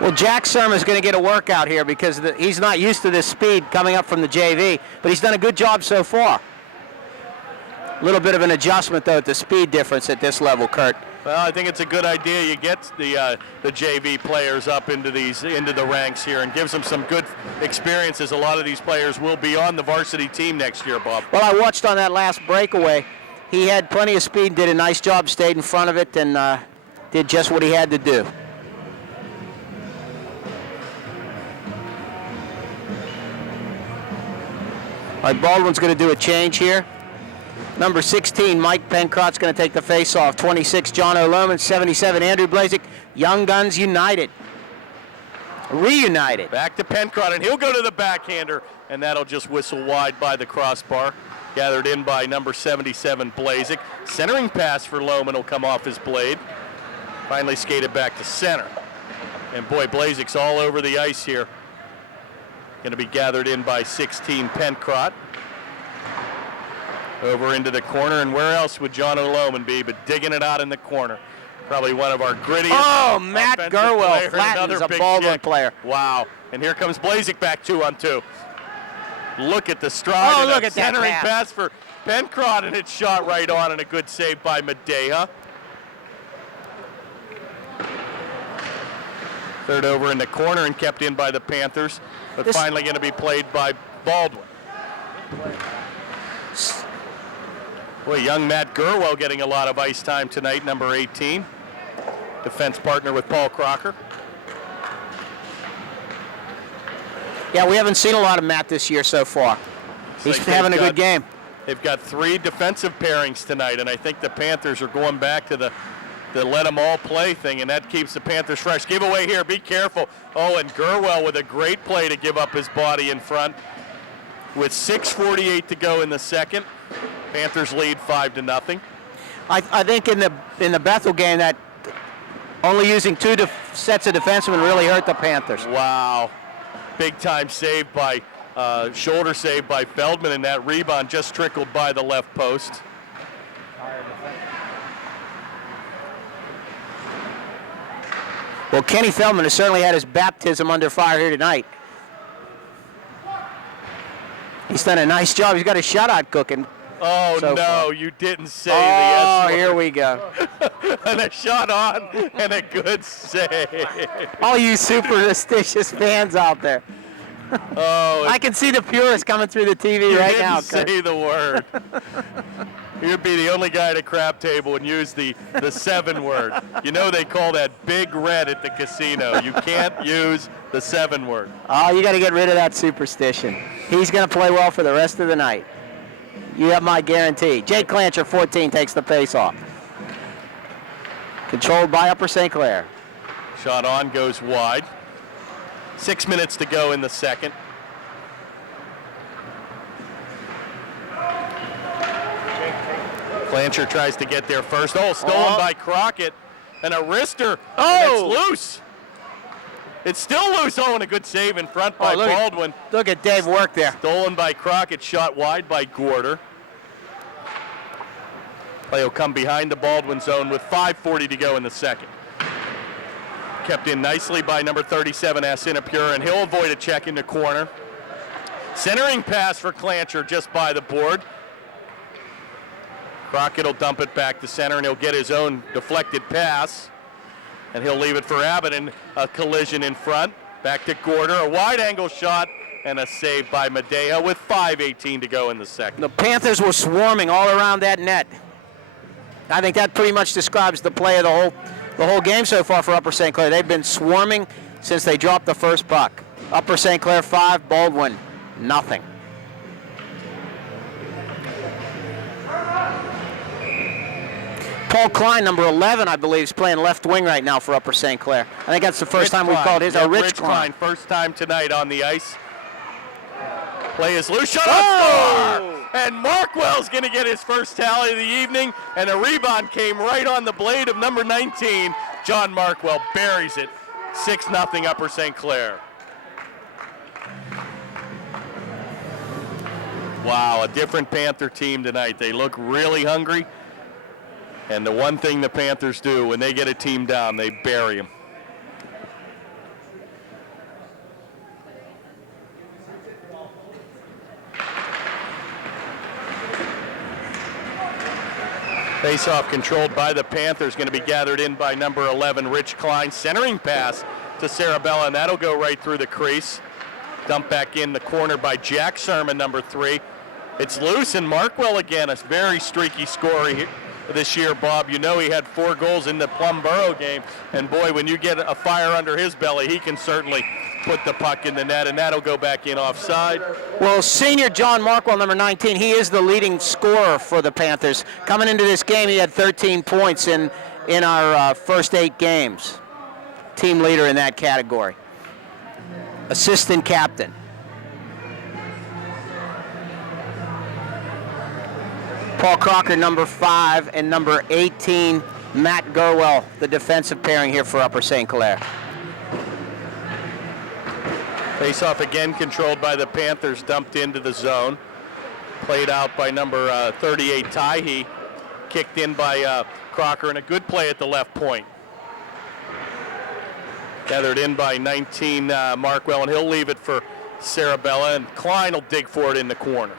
Well, Jack Surma's going to get a workout here because he's not used to this speed coming up from the JV, but he's done a good job so far. A little bit of an adjustment, though, at the speed difference at this level, Kurt. Well, I think it's a good idea. You get the JV players up into the ranks here and gives them some good experiences. A lot of these players will be on the varsity team next year, Bob. Well, I watched on that last breakaway. He had plenty of speed, did a nice job, stayed in front of it, and did just what he had to do. All right, Baldwin's going to do a change here. Number 16, Mike Pencrott's going to take the face-off. 26, John O'Lohman. 77, Andrew Blazik. Young Guns United. Reunited. Back to Pencrott, and he'll go to the backhander, and that'll just whistle wide by the crossbar. Gathered in by number 77, Blazik. Centering pass for Lohman will come off his blade. Finally skated back to center. And boy, Blazik's all over the ice here. Going to be gathered in by 16, Pencrott. Over into the corner, and where else would John O'Lohman be but digging it out in the corner? Probably one of our grittiest. Oh, Matt Gerwell flattens a Baldwin player. Wow, and here comes Blazik back 2-on-2. Look at the stride. Oh, and look at that centering pass. pass for Pencrott, and it's shot right on, and a good save by Medea. Third over in the corner and kept in by the Panthers, but finally going to be played by Baldwin. Boy, young Matt Gerwell getting a lot of ice time tonight, number 18. Defense partner with Paul Crocker. Yeah, we haven't seen a lot of Matt this year so far. He's having a good game. They've got 3 defensive pairings tonight, and I think the Panthers are going back to the let them all play thing, and that keeps the Panthers fresh. Giveaway here, be careful. Oh, and Gerwell with a great play to give up his body in front. With 6:48 to go in the second, Panthers lead 5-0. I think in the Bethel game that only using 2 sets of defensemen really hurt the Panthers. Wow, big time save by shoulder save by Feldman, and that rebound just trickled by the left post. Well, Kenny Feldman has certainly had his baptism under fire here tonight. He's done a nice job. He's got a shutout cooking. Oh, so no, far. You didn't say the S word. Oh, here we go. And a shot on and a good save. All you superstitious fans out there. Oh, I can see the purists coming through the TV right now. You didn't say the word. You'd be the only guy at a crap table and use the 7 word. You know they call that big red at the casino. You can't use the 7 word. Oh, you got to get rid of that superstition. He's going to play well for the rest of the night. You have my guarantee. Jake Clancher, 14, takes the face-off. Controlled by Upper St. Clair. Shot on, goes wide. 6 minutes to go in the second. Clancher tries to get there first. Oh, stolen by Crockett. And a wrister. Oh! And it's loose. It's still loose. Oh, and a good save in front by Baldwin. Look at Dave work there. Stolen by Crockett, shot wide by Gorder. Play will come behind the Baldwin zone with 5:40 to go in the second. Kept in nicely by number 37, Asinapura, and he'll avoid a check in the corner. Centering pass for Clancher just by the board. Crockett will dump it back to center, and he'll get his own deflected pass. And he'll leave it for Abbott, and a collision in front. Back to Gorder, a wide angle shot and a save by Medea with 5:18 to go in the second. The Panthers were swarming all around that net. I think that pretty much describes the play of the whole game so far for Upper St. Clair. They've been swarming since they dropped the first puck. Upper St. Clair 5, Baldwin nothing. Paul Klein, number 11, I believe, is playing left wing right now for Upper St. Clair. I think that's the first time we've called his. Rich Klein, first time tonight on the ice. Play is loose, shot off score! And Markwell's going to get his first tally of the evening, and a rebound came right on the blade of number 19. John Markwell buries it, 6-0 Upper St. Clair. Wow, a different Panther team tonight. They look really hungry, and the one thing the Panthers do when they get a team down, they bury them. Face-off controlled by the Panthers, going to be gathered in by number 11, Rich Klein. Centering pass to Sarabella, and that'll go right through the crease. Dumped back in the corner by Jack Sermon, number 3. It's loose, and Markwell again, a very streaky scorer this year, Bob. You know he had 4 goals in the Plumboro game, and boy, when you get a fire under his belly, he can certainly put the puck in the net, and that'll go back in offside. Well, senior John Markwell, number 19, he is the leading scorer for the Panthers. Coming into this game, he had 13 points in our first 8 games. Team leader in that category. Assistant captain. Paul Crocker, number 5, and number 18, Matt Gurwell, the defensive pairing here for Upper St. Clair. Face-off again controlled by the Panthers, dumped into the zone. Played out by number 38, Taihi. Kicked in by Crocker, and a good play at the left point. Gathered in by 19, Markwell, and he'll leave it for Sarabella, and Klein will dig for it in the corner.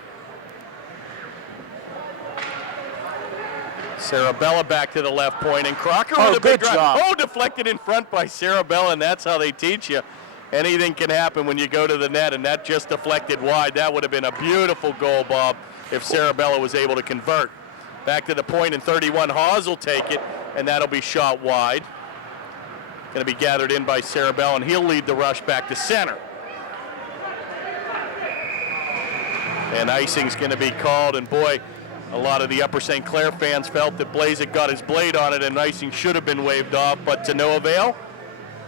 Sarabella back to the left point, and Crocker with a big drive. Job. Oh, deflected in front by Sarabella, and that's how they teach you. Anything can happen when you go to the net, and that just deflected wide. That would have been a beautiful goal, Bob, if Sarabella was able to convert. Back to the point, and 31, Hawes will take it, and that'll be shot wide. Going to be gathered in by Sarabella, and he'll lead the rush back to center. And icing's going to be called, and boy, a lot of the Upper St. Clair fans felt that Blazek got his blade on it, and icing should have been waved off, but to no avail.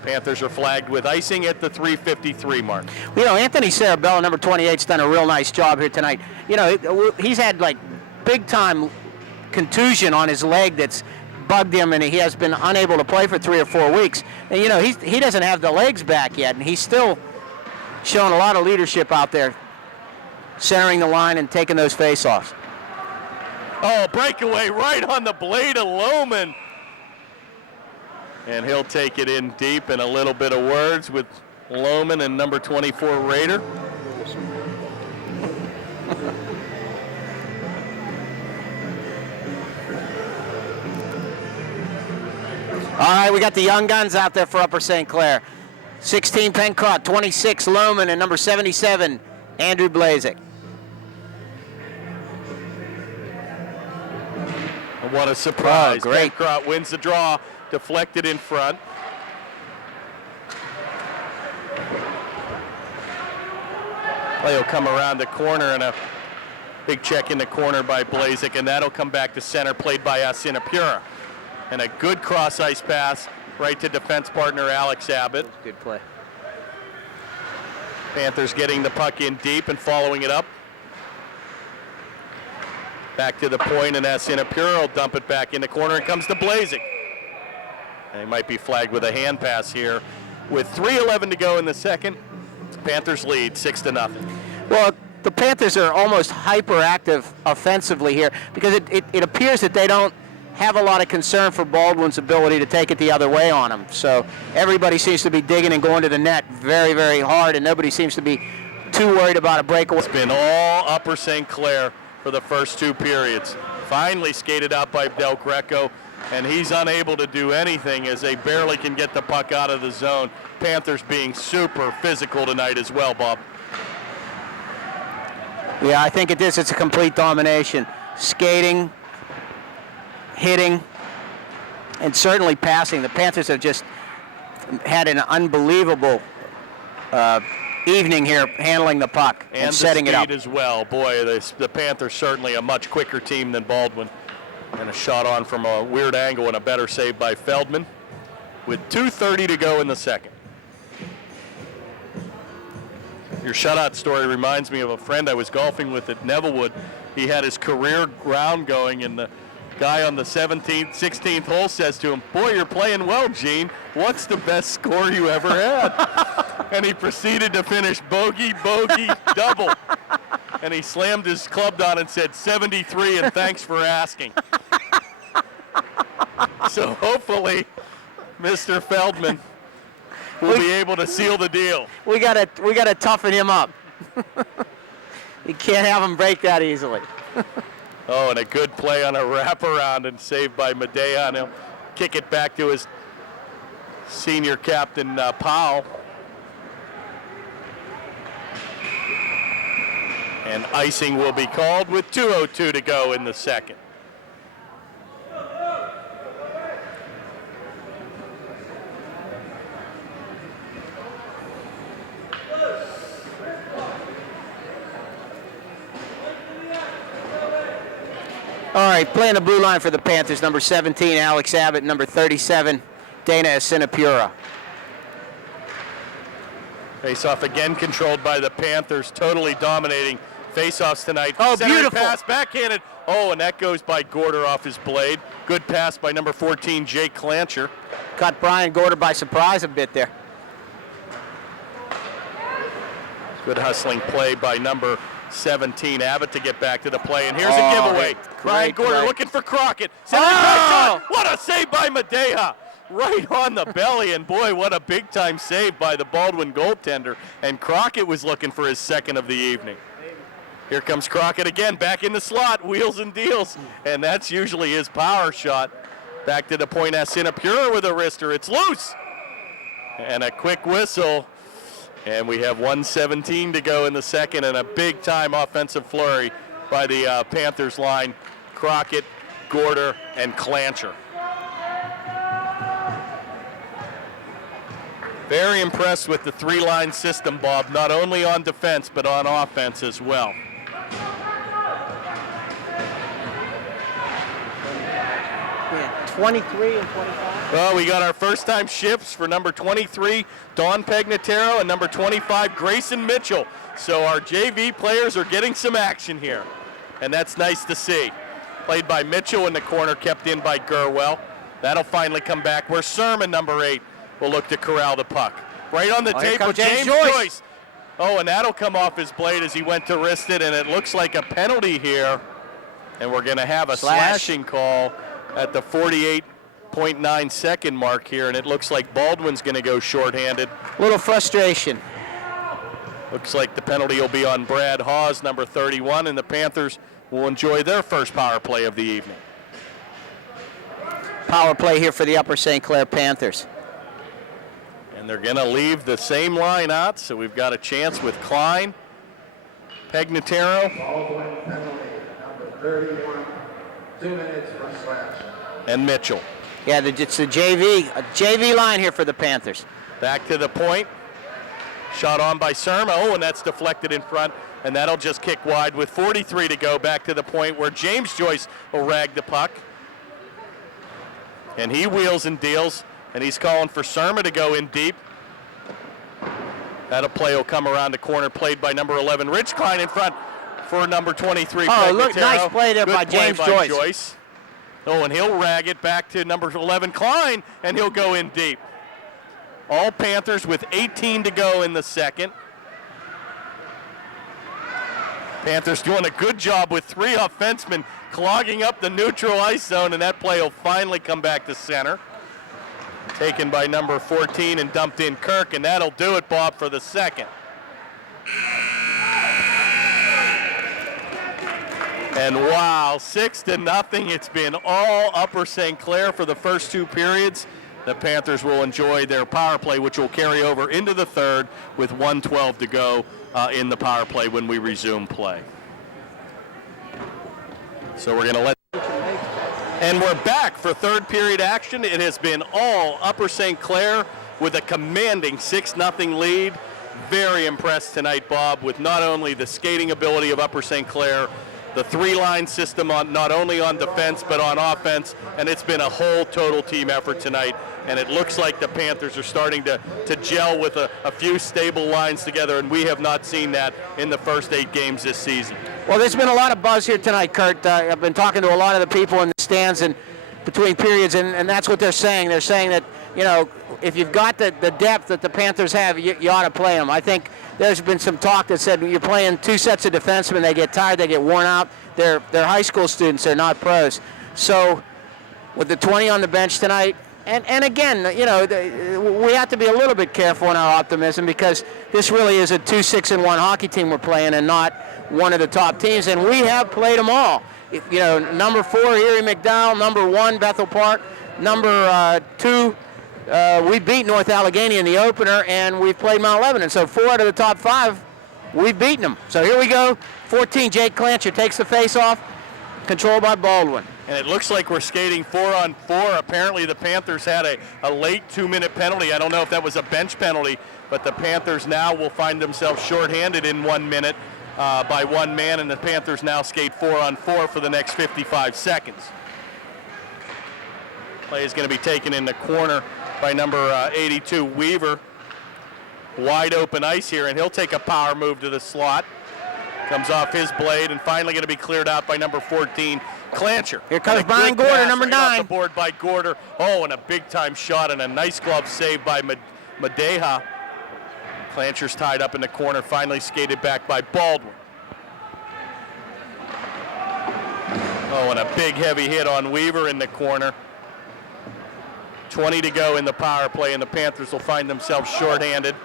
Panthers are flagged with icing at the 3:53 mark. You know, Anthony Sarabella, number 28's done a real nice job here tonight. You know, he's had like big-time contusion on his leg that's bugged him, and he has been unable to play for 3 or 4 weeks. And you know, he doesn't have the legs back yet, and he's still showing a lot of leadership out there, centering the line and taking those face-offs. Oh, breakaway right on the blade of Lohman. And he'll take it in deep, and a little bit of words with Lohman and number 24, Raider. All right, we got the young guns out there for Upper St. Clair. 16, Pencott, 26, Lohman, and number 77, Andrew Blazek. What a surprise. Oh, great. Pencott wins the draw, deflected in front. Play will come around the corner, and a big check in the corner by Blazek, and that'll come back to center, played by Asinapura. And a good cross-ice pass right to defense partner Alex Abbott. Good play. Panthers getting the puck in deep and following it up. Back to the point, and Asinapura will dump it back in the corner, and comes to Blazek. And he might be flagged with a hand pass here. With 3:11 to go in the second, Panthers lead 6-0. Well, the Panthers are almost hyperactive offensively here because it appears that they don't have a lot of concern for Baldwin's ability to take it the other way on them. So everybody seems to be digging and going to the net very, very hard, and nobody seems to be too worried about a breakaway. It's been all Upper St. Clair for the first 2 periods. Finally skated out by Del Greco, and he's unable to do anything as they barely can get the puck out of the zone. Panthers being super physical tonight as well, Bob. Yeah, I think it is. It's a complete domination. Skating, hitting, and certainly passing. The Panthers have just had an unbelievable evening here handling the puck and setting it up. And the speed as well. Boy, the Panthers certainly a much quicker team than Baldwin. And a shot on from a weird angle and a better save by Feldman with 2:30 to go in the second. Your shutout story reminds me of a friend I was golfing with at Nevillewood. He had his career round going, and the guy on the 17th, 16th hole says to him, "Boy, you're playing well, Gene. What's the best score you ever had?" And he proceeded to finish bogey, bogey, double. And he slammed his club down and said, 73, and thanks for asking. So hopefully, Mr. Feldman will be able to seal the deal. We gotta toughen him up. You can't have him break that easily. Oh, and a good play on a wraparound and saved by Medea. And he'll kick it back to his senior captain, Powell. And icing will be called with 2:02 to go in the second. All right, playing the blue line for the Panthers, number 17, Alex Abbott, number 37, Dana Asinapura. Face-off again controlled by the Panthers, totally dominating face-offs tonight. Oh, Center beautiful. pass, backhanded. Oh, and that goes by Gorder off his blade. Good pass by number 14, Jake Clancher. Caught Brian Gorder by surprise a bit there. Good hustling play by number 17, Abbott, to get back to the play. And here's a Oh, giveaway. Brian Gorder great. looking for Crockett. Sending it back on. What a save by Medea. Right on the belly, and boy, what a big-time save by the Baldwin goaltender. And Crockett was looking for his second of the evening. Here comes Crockett again, back in the slot, wheels and deals. And that's usually his power shot. Back to the point, Asinapura with a wrister. It's loose. And a quick whistle. And we have 1:17 to go in the second, and a big-time offensive flurry by the Panthers line. Crockett, Gorder, and Clancher. Very impressed with the three-line system, Bob, not only on defense, but on offense as well. Yeah, 23 and 25. Well, we got our first-time shifts for number 23, Don Pagnataro, and number 25, Grayson Mitchell. So our JV players are getting some action here, and that's nice to see. Played by Mitchell in the corner, kept in by Gurwell. That'll finally come back, where Sermon, number 8, will look to corral the puck. Right on the tape with James Joyce. Oh, and that'll come off his blade as he went to wrist it, and it looks like a penalty here. And we're going to have a slashing call at the 48.9 second mark here, and it looks like Baldwin's going to go shorthanded. Little frustration. Looks like the penalty will be on Brad Hawes, number 31, and the Panthers will enjoy their first power play of the evening. Power play here for the Upper St. Clair Panthers. And they're going to leave the same line out, so we've got a chance with Klein, Pagnataro, Baldwin penalty, number 31, 2 minutes for slash. and Mitchell. Yeah, it's a JV line here for the Panthers. Back to the point. Shot on by Surma. Oh, and that's deflected in front, and that'll just kick wide with 43 to go. Back to the point where James Joyce will rag the puck. And he wheels and deals, and he's calling for Surma to go in deep. That play will come around the corner, played by number 11, Rich Klein, in front for number 23. Oh, look, nice play there Good by play James by Joyce. Oh, and he'll rag it back to number 11, Klein, and he'll go in deep. All Panthers with 18 to go in the second. Panthers doing a good job with 3 offensemen clogging up the neutral ice zone, and that play will finally come back to center. Taken by number 14 and dumped in Kirk, and that'll do it, Bob, for the second. And wow, 6-0. It's been all Upper St. Clair for the first 2 periods. The Panthers will enjoy their power play, which will carry over into the third with 1:12 to go in the power play when we resume play. So we're going to let. And we're back for third period action. It has been all Upper St. Clair with a commanding 6-0 lead. Very impressed tonight, Bob, with not only the skating ability of Upper St. Clair, the three-line system on not only on defense but on offense, and it's been a whole total team effort tonight. And it looks like the Panthers are starting to gel with a few stable lines together, and we have not seen that in the first 8 games this season. Well, there's been a lot of buzz here tonight, Kurt. I've been talking to a lot of the people in the stands and between periods, and that's what they're saying. They're saying that, you know, if you've got the depth that the Panthers have, you ought to play them. I think there's been some talk that said you're playing 2 sets of defensemen, they get tired, they get worn out. They're high school students, they're not pros. So with the 20 on the bench tonight, and again, you know, we have to be a little bit careful in our optimism because this really is a 2-6-1 hockey team we're playing and not one of the top teams, and we have played them all. You know, number 4, Erie McDowell, number 1, Bethel Park, number 2, we beat North Allegheny in the opener, and we've played Mount Lebanon. So 4 out of the top 5, we've beaten them. So here we go. 14, Jake Clancher takes the face-off, controlled by Baldwin. And it looks like we're skating 4-on-4. Apparently the Panthers had a late 2-minute penalty. I don't know if that was a bench penalty, but the Panthers now will find themselves shorthanded in 1 minute by 1 man, and the Panthers now skate 4-on-4 for the next 55 seconds. Play is going to be taken in the corner by number 82, Weaver. Wide open ice here, and he'll take a power move to the slot. Comes off his blade, and finally going to be cleared out by number 14, Clancher. Here comes Brian Gorder, number 9. Off the board by Gorder. Oh, and a big-time shot and a nice glove save by Madeha. Clancher's tied up in the corner, finally skated back by Baldwin. Oh, and a big heavy hit on Weaver in the corner. 20 to go in the power play, and the Panthers will find themselves shorthanded.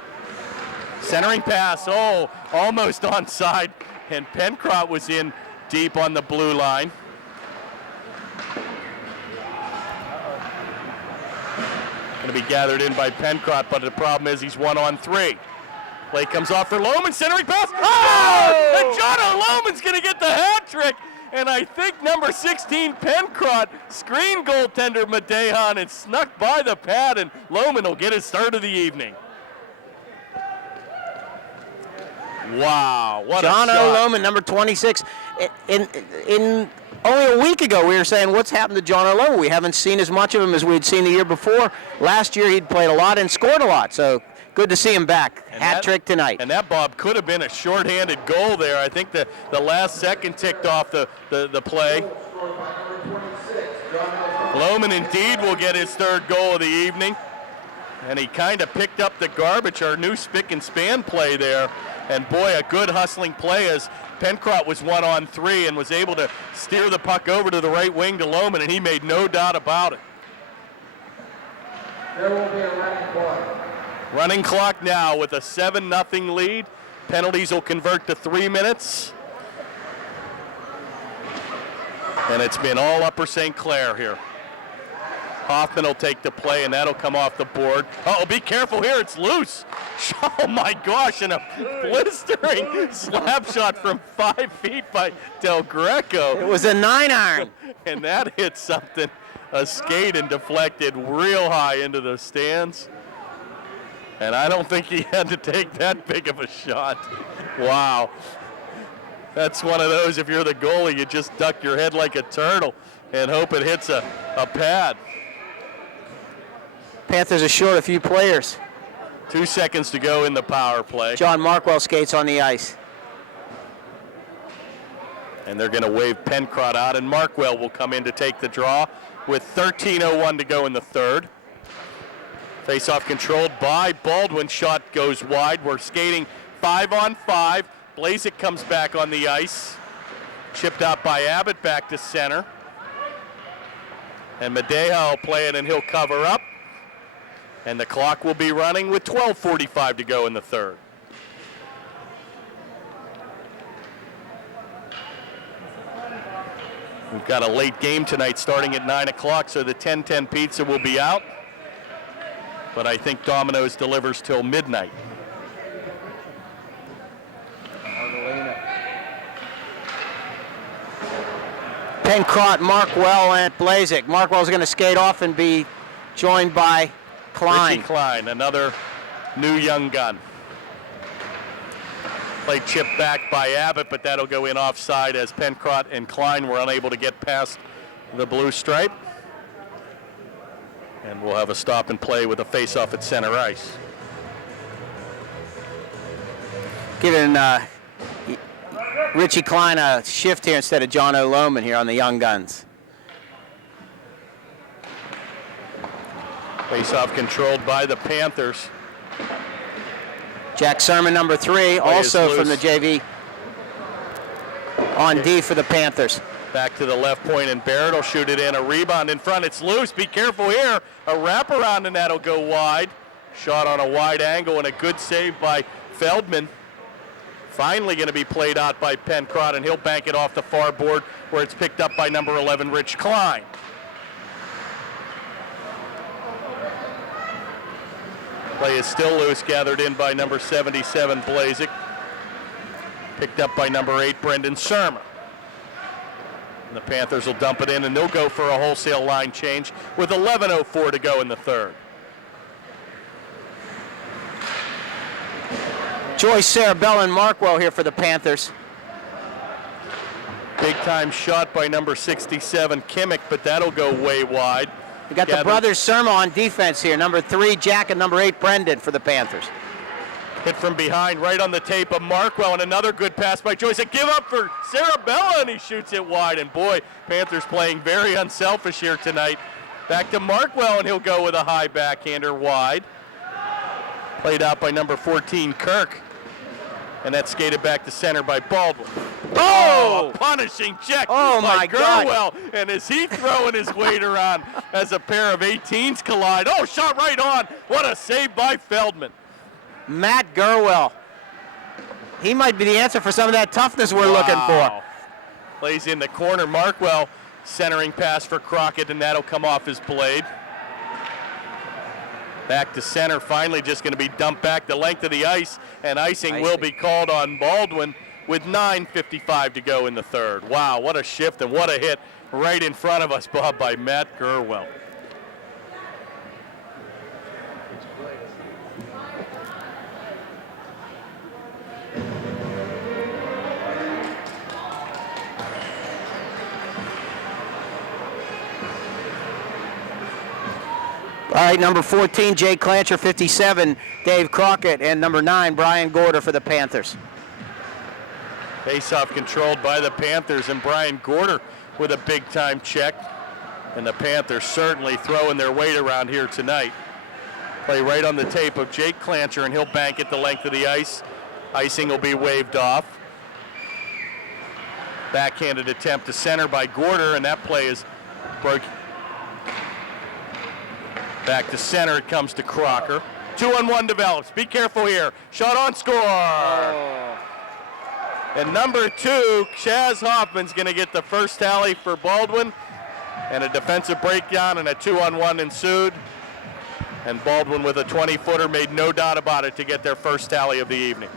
Centering pass, oh, almost onside, and Pencrott was in deep on the blue line. Going to be gathered in by Pencrott, but the problem is he's 1-on-3. Play comes off for Lohman, centering pass. Oh! And John O'Lohman's going to get the hat trick. And I think number 16, Pencrott, screen goaltender Madehan, and snuck by the pad, and Lohman will get his start of the evening. Wow, what John a shot. O'Lohman, number 26. In only a week ago, we were saying, what's happened to John O'Lohman? We haven't seen as much of him as we'd seen the year before. Last year, he'd played a lot and scored a lot, so good to see him back. And hat trick tonight. And that, Bob, could have been a shorthanded goal there. I think the last second ticked off the play. Lohman indeed will get his 3rd goal of the evening. And he kind of picked up the garbage, our new spick and span play there. And boy, a good hustling play as Pencrott was 1-on-3 and was able to steer the puck over to the right wing to Lohman, and he made no doubt about it. There will be a running clock. Running clock now with a 7-0 lead. Penalties will convert to 3 minutes. And it's been all Upper St. Clair here. Hoffman will take the play, and that'll come off the board. Oh, be careful here, it's loose. Oh my gosh, and a blistering slap shot from 5 feet by Del Greco. It was a 9-iron. And that hit something, a skate, and deflected real high into the stands. And I don't think he had to take that big of a shot. Wow. That's one of those, if you're the goalie, you just duck your head like a turtle and hope it hits a pad. Panthers are short a few players. 2 seconds to go in the power play. John Markwell skates on the ice. And they're going to wave Pencrott out, and Markwell will come in to take the draw with 13:01 to go in the 3rd. Face-off controlled by Baldwin. Shot goes wide. We're skating 5-on-5. Blazek comes back on the ice. Chipped out by Abbott back to center. And Madeha will play it, and he'll cover up. And the clock will be running with 12:45 to go in the 3rd. We've got a late game tonight starting at 9 o'clock, so the 10-10 pizza will be out. But I think Domino's delivers till midnight. Pencrott, Markwell, and Blazek. Markwell's going to skate off and be joined by Klein. Richie Klein, another new young gun. Play chip back by Abbott, but that'll go in offside as Pencrott and Klein were unable to get past the blue stripe. And we'll have a stop and play with a face-off at center ice. Giving Richie Klein a shift here instead of John O'Lohman here on the young guns. Face-off controlled by the Panthers. Jack Sermon, number 3, also from the JV on D for the Panthers. Back to the left point, and Barrett will shoot it in. A rebound in front. It's loose. Be careful here. A wraparound, and that'll go wide. Shot on a wide angle, and a good save by Feldman. Finally going to be played out by Pencrott, and he'll bank it off the far board where it's picked up by number 11, Rich Klein. Play is still loose, gathered in by number 77, Blazek. Picked up by number 8, Brendan Surma. And the Panthers will dump it in, and they'll go for a wholesale line change with 11:04 to go in the third. Joyce, Sarabella, and Markwell here for the Panthers. Big time shot by number 67, Kimmick, but that'll go way wide. We got the brothers Surma on defense here. Number 3, Jack, and number 8, Brendan for the Panthers. Hit from behind, right on the tape of Markwell, and another good pass by Joyce. A give up for Sarabella, and he shoots it wide. And boy, Panthers playing very unselfish here tonight. Back to Markwell, and he'll go with a high backhander wide. Played out by number 14, Kirk. And that's skated back to center by Baldwin. Oh, a punishing check by Gerwell. And is he throwing his weight around as a pair of 18s collide? Oh, shot right on. What a save by Feldman. Matt Gerwell. He might be the answer for some of that toughness we're looking for. Plays in the corner. Markwell centering pass for Crockett, and that'll come off his blade. Back to center, finally just going to be dumped back the length of the ice, and icing will be called on Baldwin with 9:55 to go in the third. Wow, what a shift and what a hit right in front of us, Bob, by Matt Gerwell. All right, number 14, Jay Clancher, 57, Dave Crockett, and number 9, Brian Gorder for the Panthers. Face-off controlled by the Panthers, and Brian Gorder with a big-time check. And the Panthers certainly throwing their weight around here tonight. Play right on the tape of Jake Clancher, and he'll bank it the length of the ice. Icing will be waved off. Backhanded attempt to center by Gorder, and that play is broken. Back to center, it comes to Crocker. 2-on-1 develops. Be careful here. Shot on score. Oh. And number 2, Chaz Hoffman's going to get the first tally for Baldwin. And a defensive breakdown and a 2-on-1 ensued. And Baldwin with a 20-footer made no doubt about it to get their first tally of the evening.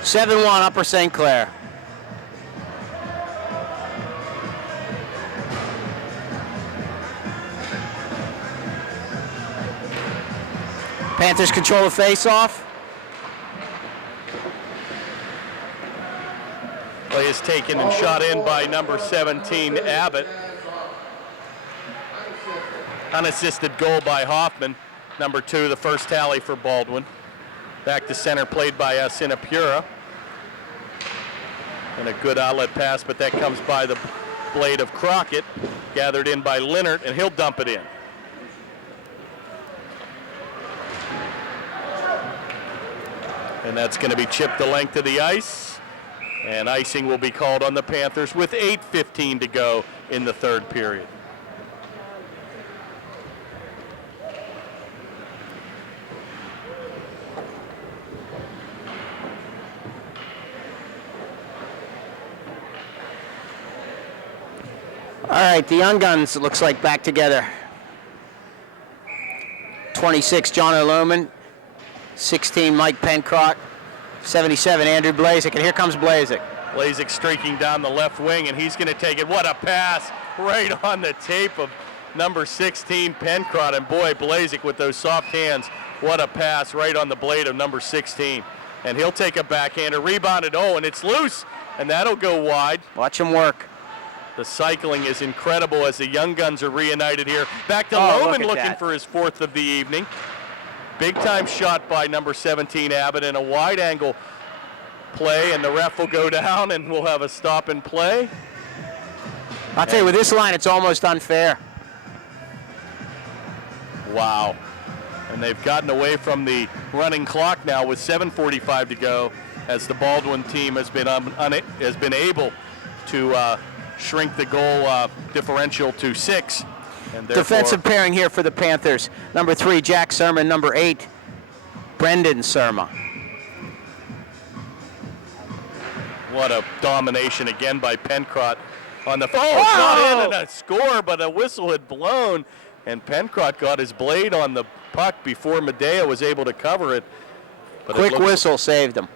7-1 Upper St. Clair. Panthers control the face-off. Play is taken and shot in by number 17, Abbott. Unassisted goal by Hoffman. Number 2, the first tally for Baldwin. Back to center, played by Sinapura. And a good outlet pass, but that comes by the blade of Crockett. Gathered in by Leonard, and he'll dump it in. And that's going to be chipped the length of the ice. And icing will be called on the Panthers with 8:15 to go in the third period. All right, the Young Guns, it looks like, back together. 26, John O'Lohman. 16, Mike Pencrott. 77, Andrew Blazek. And here comes Blazek. Blazek streaking down the left wing, and he's going to take it. What a pass right on the tape of number 16, Pencrott. And boy, Blazek with those soft hands, what a pass right on the blade of number 16. And he'll take a backhander, rebounded, and it's loose, and that'll go wide. Watch him work. The cycling is incredible as the young guns are reunited here. Back to look Lohman at looking that. for his 4th of the evening. Big time shot by number 17, Abbott, in a wide angle play, and the ref will go down and we'll have a stop and play. I'll tell you, with this line, it's almost unfair. Wow. And they've gotten away from the running clock now with 7:45 to go, as the Baldwin team has been able to shrink the goal differential to 6. And Defensive pairing here for the Panthers. Number 3, Jack Surma. Number 8, Brendan Surma. What a domination again by Pencrott on the it's not in and a score, but a whistle had blown, and Pencrott got his blade on the puck before Medea was able to cover it. But Quick whistle saved him.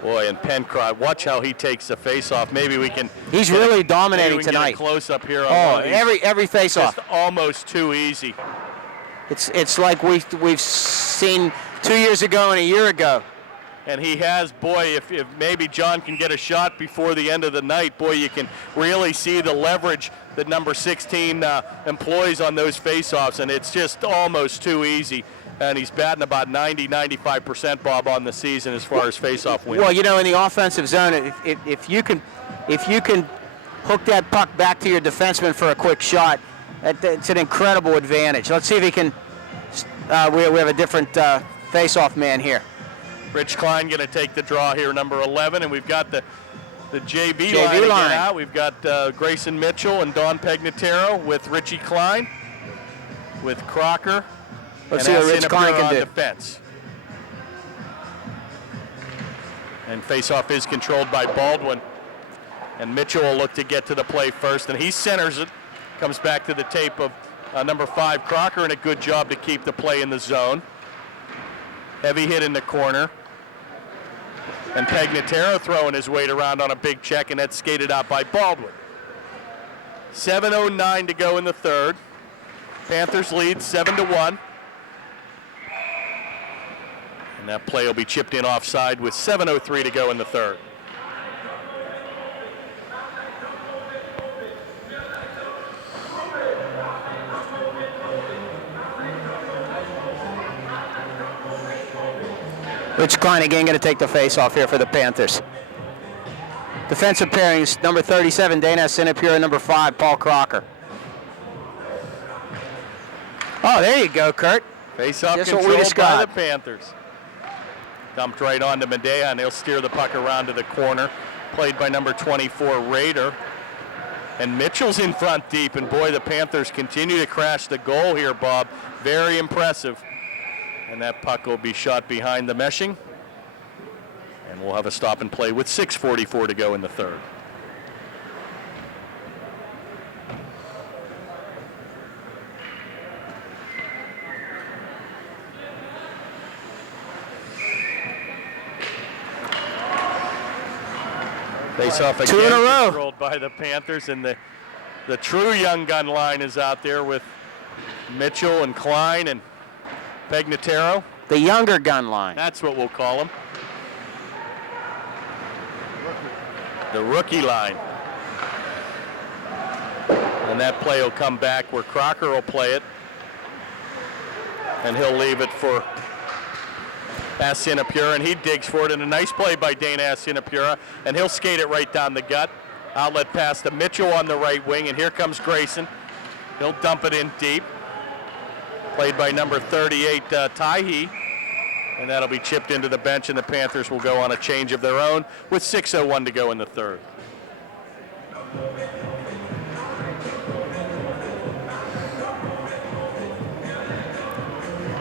Boy, and Pencrott, watch how he takes the face-off. Maybe we can. He's really dominating tonight. Close up here. On every face-off. Just almost too easy. It's like we've seen 2 years ago and a year ago. And he has, boy, if maybe John can get a shot before the end of the night, boy, you can really see the leverage that number 16 employs on those face-offs, and it's just almost too easy. And he's batting about 90-95%, Bob, on the season as far as face-off wins. Well, you know, in the offensive zone, if you can hook that puck back to your defenseman for a quick shot, it's an incredible advantage. Let's see if he can. We have a different face-off man here. Rich Klein going to take the draw here, number 11, and we've got the JV line out. We've got Grayson Mitchell and Don Pegnataro with Richie Klein, with Crocker. Let's see what Rich Klein can do. Defense. And face-off is controlled by Baldwin. And Mitchell will look to get to the play first, and he centers it. Comes back to the tape of number 5, Crocker, and a good job to keep the play in the zone. Heavy hit in the corner. And Pegnataro throwing his weight around on a big check, and that's skated out by Baldwin. 7:09 to go in the third. Panthers lead 7-1. And that play will be chipped in offside with 7:03 to go in the third. Rich Klein again going to take the face-off here for the Panthers. Defensive pairings, number 37, Dana Sinapura, number 5, Paul Crocker. Oh, there you go, Kurt. Face-off Just what we controlled by the described. Panthers. Dumped right onto Medea, and he'll steer the puck around to the corner. Played by number 24, Rader. And Mitchell's in front deep, and boy, the Panthers continue to crash the goal here, Bob. Very impressive. And that puck will be shot behind the meshing. And we'll have a stop and play with 6:44 to go in the third. Face-off again, 2 in a row. controlled by the Panthers, and the true young gun line is out there with Mitchell and Klein and Pegnataro. The younger gun line. That's what we'll call him. The rookie line. And that play will come back where Crocker will play it. And he'll leave it for Sinapura, and he digs for it. And a nice play by Dana Sinapura, and he'll skate it right down the gut. Outlet pass to Mitchell on the right wing, and here comes Grayson. He'll dump it in deep. Played by number 38, Taihi. And that'll be chipped into the bench, and the Panthers will go on a change of their own with 6:01 to go in the third.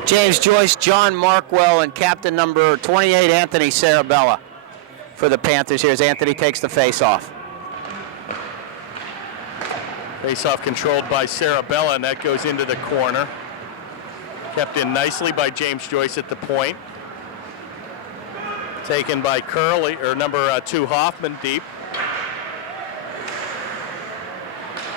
James Joyce, John Markwell, and captain number 28, Anthony Sarabella for the Panthers. Here's Anthony takes the face-off. Face-off controlled by Sarabella, and that goes into the corner. Kept in nicely by James Joyce at the point. Taken by Curley, or number 2 Hoffman deep.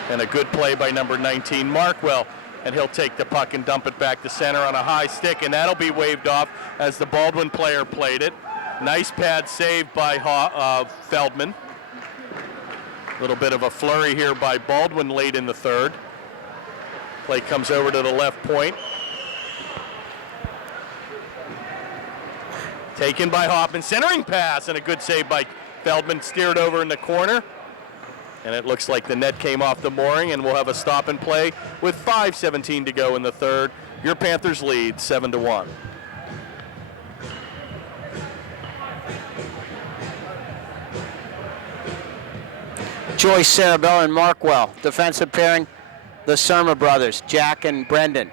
And a good play by number 19 Markwell. And he'll take the puck and dump it back to center on a high stick, and that'll be waved off as the Baldwin player played it. Nice pad save by Feldman. A little bit of a flurry here by Baldwin late in the third. Play comes over to the left point. Taken by Hoffman, centering pass, and a good save by Feldman, steered over in the corner. And it looks like the net came off the mooring, and we'll have a stop and play with 5:17 to go in the third. Your Panthers lead 7-1. Joyce, Sarabella, and Markwell. Defensive pairing, the Surma brothers, Jack and Brendan.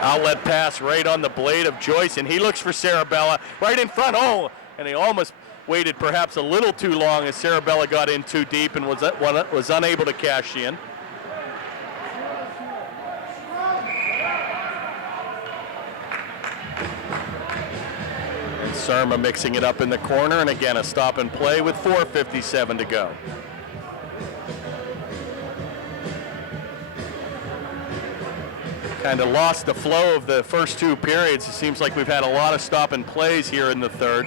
Outlet pass right on the blade of Joyce, and he looks for Sarabella right in front. Oh, and he almost waited perhaps a little too long as Sarabella got in too deep and was unable to cash in. And Surma mixing it up in the corner, and again a stop and play with 4:57 to go. Kind of lost the flow of the first 2 periods. It seems like we've had a lot of stop and plays here in the third.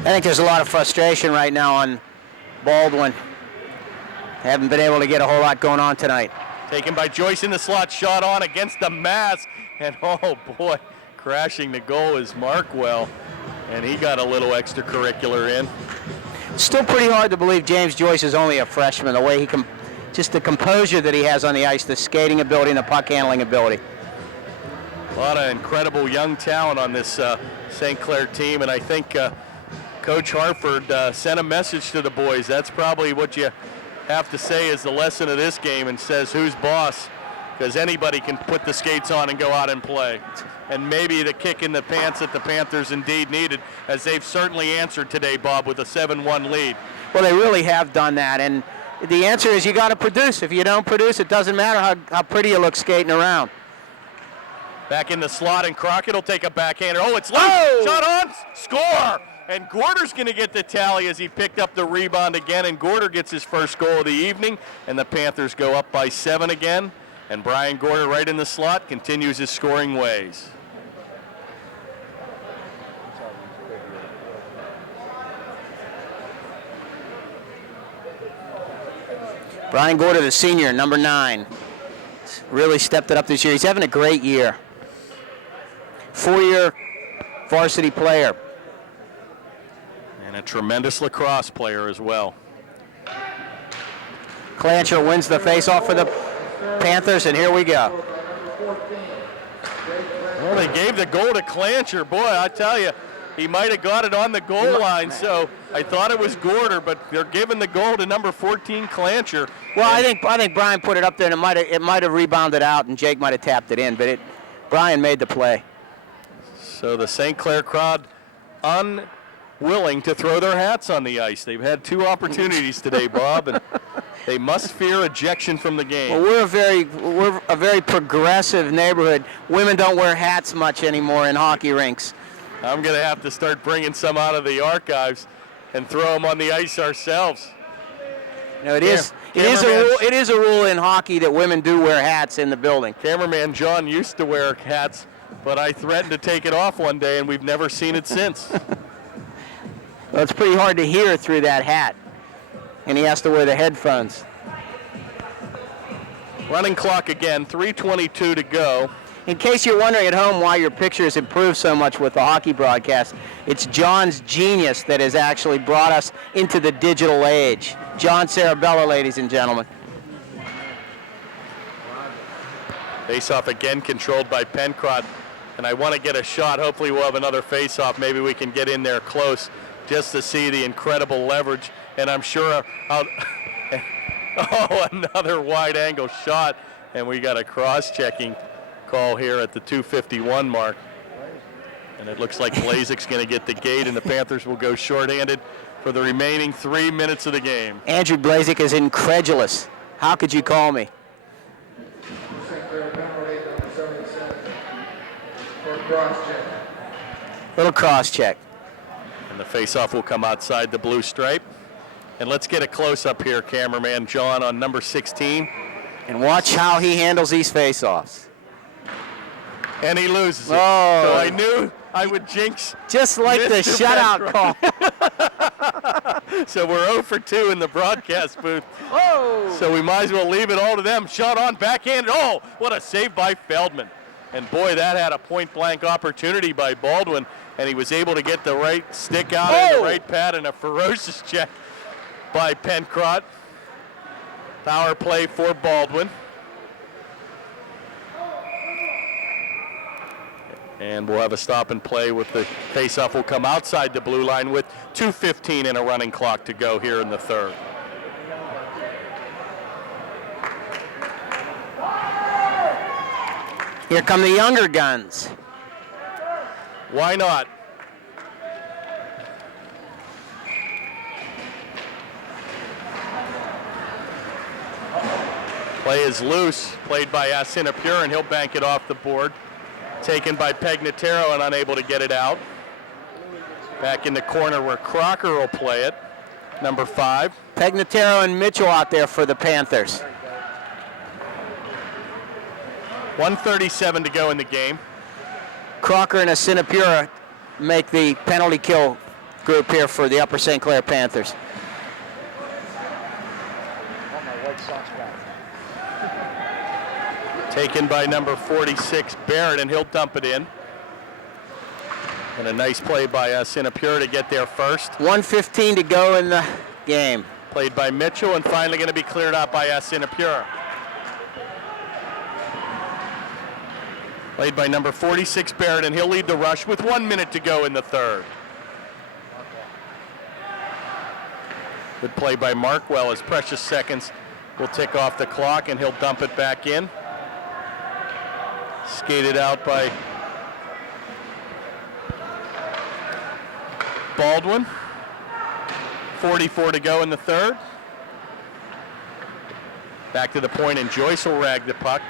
I think there's a lot of frustration right now on Baldwin. Haven't been able to get a whole lot going on tonight. Taken by Joyce in the slot, shot on against the mask, and oh boy, crashing the goal is Markwell, and he got a little extracurricular in. Still pretty hard to believe James Joyce is only a freshman, the way he can. Just the composure that he has on the ice, the skating ability and the puck handling ability. A lot of incredible young talent on this St. Clair team, and I think Coach Hartford sent a message to the boys. That's probably what you have to say is the lesson of this game, and says who's boss, because anybody can put the skates on and go out and play. And maybe the kick in the pants that the Panthers indeed needed, as they've certainly answered today, Bob, with a 7-1 lead. Well, they really have done that, and the answer is you got to produce. If you don't produce, it doesn't matter how pretty you look skating around. Back in the slot, and Crockett will take a backhander. Oh, it's loose. Oh! Shot on, score! And Gorder's going to get the tally as he picked up the rebound again, and Gorder gets his first goal of the evening, and the Panthers go up by 7 again, and Brian Gorder right in the slot continues his scoring ways. Brian Gorder, the senior, number 9. Really stepped it up this year. He's having a great year. 4-year varsity player. And a tremendous lacrosse player as well. Clancher wins the faceoff for the Panthers, and here we go. Well, they gave the goal to Clancher. Boy, I tell you, he might have got it on the goal line, so I thought it was Gorder, but they're giving the goal to number 14, Clancher. Well, I think Brian put it up there, and it might have rebounded out, and Jake might have tapped it in, but Brian made the play. So the St. Clair crowd unwilling to throw their hats on the ice. They've had 2 opportunities today, Bob, and they must fear ejection from the game. Well, we're a very progressive neighborhood. Women don't wear hats much anymore in hockey rinks. I'm going to have to start bringing some out of the archives and throw them on the ice ourselves. No, it is a rule in hockey that women do wear hats in the building. Cameraman John used to wear hats, but I threatened to take it off one day, and we've never seen it since. Well, it's pretty hard to hear through that hat, and he has to wear the headphones. Running clock again, 3:22 to go. In case you're wondering at home why your picture has improved so much with the hockey broadcast, it's John's genius that has actually brought us into the digital age. John Sarabella, ladies and gentlemen. Face-off again controlled by Pencrott, and I want to get a shot. Hopefully we'll have another face-off. Maybe we can get in there close just to see the incredible leverage, and I'm sure another wide-angle shot, and we got a cross-checking call here at the 2:51 mark. And it looks like Blazek's going to get the gate, and the Panthers will go shorthanded for the remaining 3 minutes of the game. Andrew Blazek is incredulous. How could you call me? St. Clair penalty, number 77, for cross check. Little cross check. And the face-off will come outside the blue stripe. And let's get a close-up here, cameraman John, on number 16. And watch how he handles these face-offs. And he loses it. Oh. So I knew I would jinx. Just like the Mr. shutout call. So we're 0 for 2 in the broadcast booth. Whoa! So we might as well leave it all to them. Shot on, backhanded. Oh, what a save by Feldman. And boy, that had a point-blank opportunity by Baldwin, and he was able to get the right stick out and the right pad, and a ferocious check by Pencrott. Power play for Baldwin. And we'll have a stop and play with the face-off will come outside the blue line with 2:15 and a running clock to go here in the third. Here come the younger guns. Why not? Play is loose, played by Asinapure, and he'll bank it off the board. Taken by Pegnataro and unable to get it out. Back in the corner where Crocker will play it, number 5. Pegnataro and Mitchell out there for the Panthers. 1:37 to go in the game. Crocker and Asinapura make the penalty kill group here for the Upper St. Clair Panthers. Taken by number 46, Barrett, and he'll dump it in. And a nice play by Sinapure to get there first. 1:15 to go in the game. Played by Mitchell, and finally going to be cleared out by Sinapure. Played by number 46, Barrett, and he'll lead the rush with 1 minute to go in the third. Good play by Markwell as precious seconds will tick off the clock, and he'll dump it back in. Skated out by Baldwin. 44 to go in the third. Back to the point, and Joyce will rag the puck.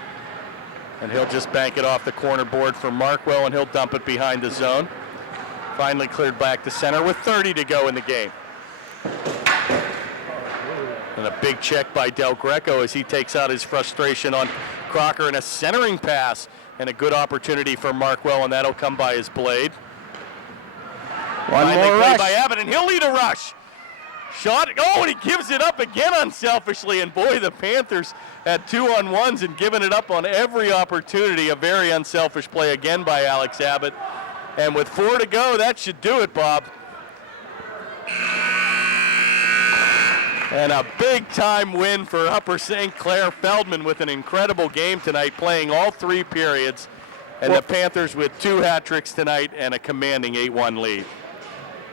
And he'll just bank it off the corner board for Markwell, and he'll dump it behind the zone. Finally cleared back to center with 30 to go in the game. And a big check by Del Greco as he takes out his frustration on Crocker, and a centering pass and a good opportunity for Markwell, and that'll come by his blade. One Finally more played rush. by Abbott, and he'll lead a rush. Shot, oh, and he gives it up again unselfishly, and boy, the Panthers had 2-on-1s and given it up on every opportunity. A very unselfish play again by Alex Abbott. And with 4 to go, that should do it, Bob. And a big-time win for Upper St. Clair. Feldman with an incredible game tonight, playing all 3 periods. And the Panthers with 2 hat tricks tonight and a commanding 8-1 lead.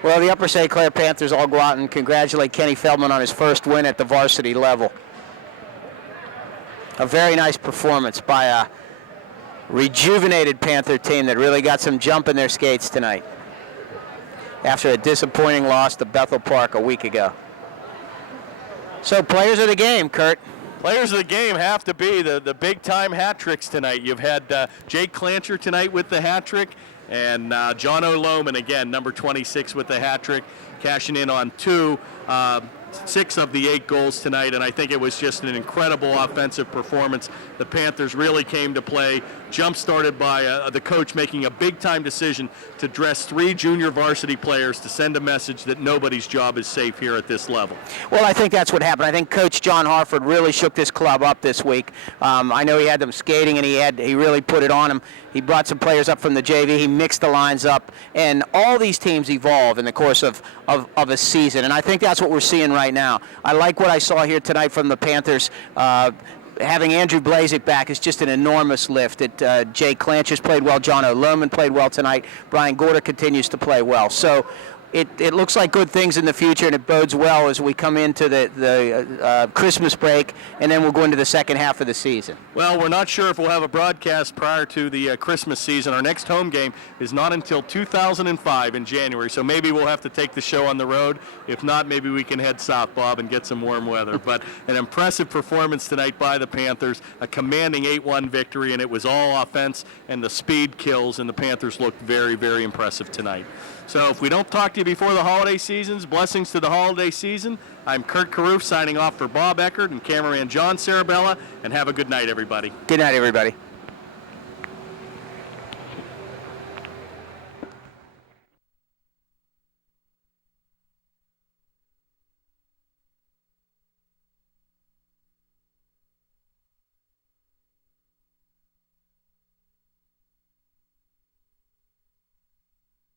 Well, the Upper St. Clair Panthers all go out and congratulate Kenny Feldman on his first win at the varsity level. A very nice performance by a rejuvenated Panther team that really got some jump in their skates tonight after a disappointing loss to Bethel Park a week ago. So players of the game, Kurt. Players of the game have to be the big-time hat tricks tonight. You've had Jake Clancher tonight with the hat trick, and John O'Loman, again, number 26 with the hat trick, cashing in on 6 of the 8 goals tonight, and I think it was just an incredible offensive performance. The Panthers really came to play, jump-started by the coach making a big-time decision to dress 3 junior varsity players to send a message that nobody's job is safe here at this level. Well, I think that's what happened. I think Coach John Harford really shook this club up this week. I know he had them skating, and he really put it on them. He brought some players up from the JV. He mixed the lines up, and all these teams evolve in the course of a season, and I think that's what we're seeing right now. I like what I saw here tonight from the Panthers. Having Andrew Blazek back is just an enormous lift. Jay Clanch's played well. John O'Loman played well tonight. Brian Gorder continues to play well. So it looks like good things in the future, and it bodes well as we come into the Christmas break, and then we'll go into the second half of the season. Well, we're not sure if we'll have a broadcast prior to the Christmas season. Our next home game is not until 2005 in January, so maybe we'll have to take the show on the road. If not, maybe we can head south, Bob, and get some warm weather. But an impressive performance tonight by the Panthers, a commanding 8-1 victory, and it was all offense and the speed kills, and the Panthers looked very, very impressive tonight. So if we don't talk to you before the holiday seasons, blessings to the holiday season. I'm Kurt Carruth signing off for Bob Eckert and cameraman John Sarabella, and have a good night, everybody. Good night, everybody.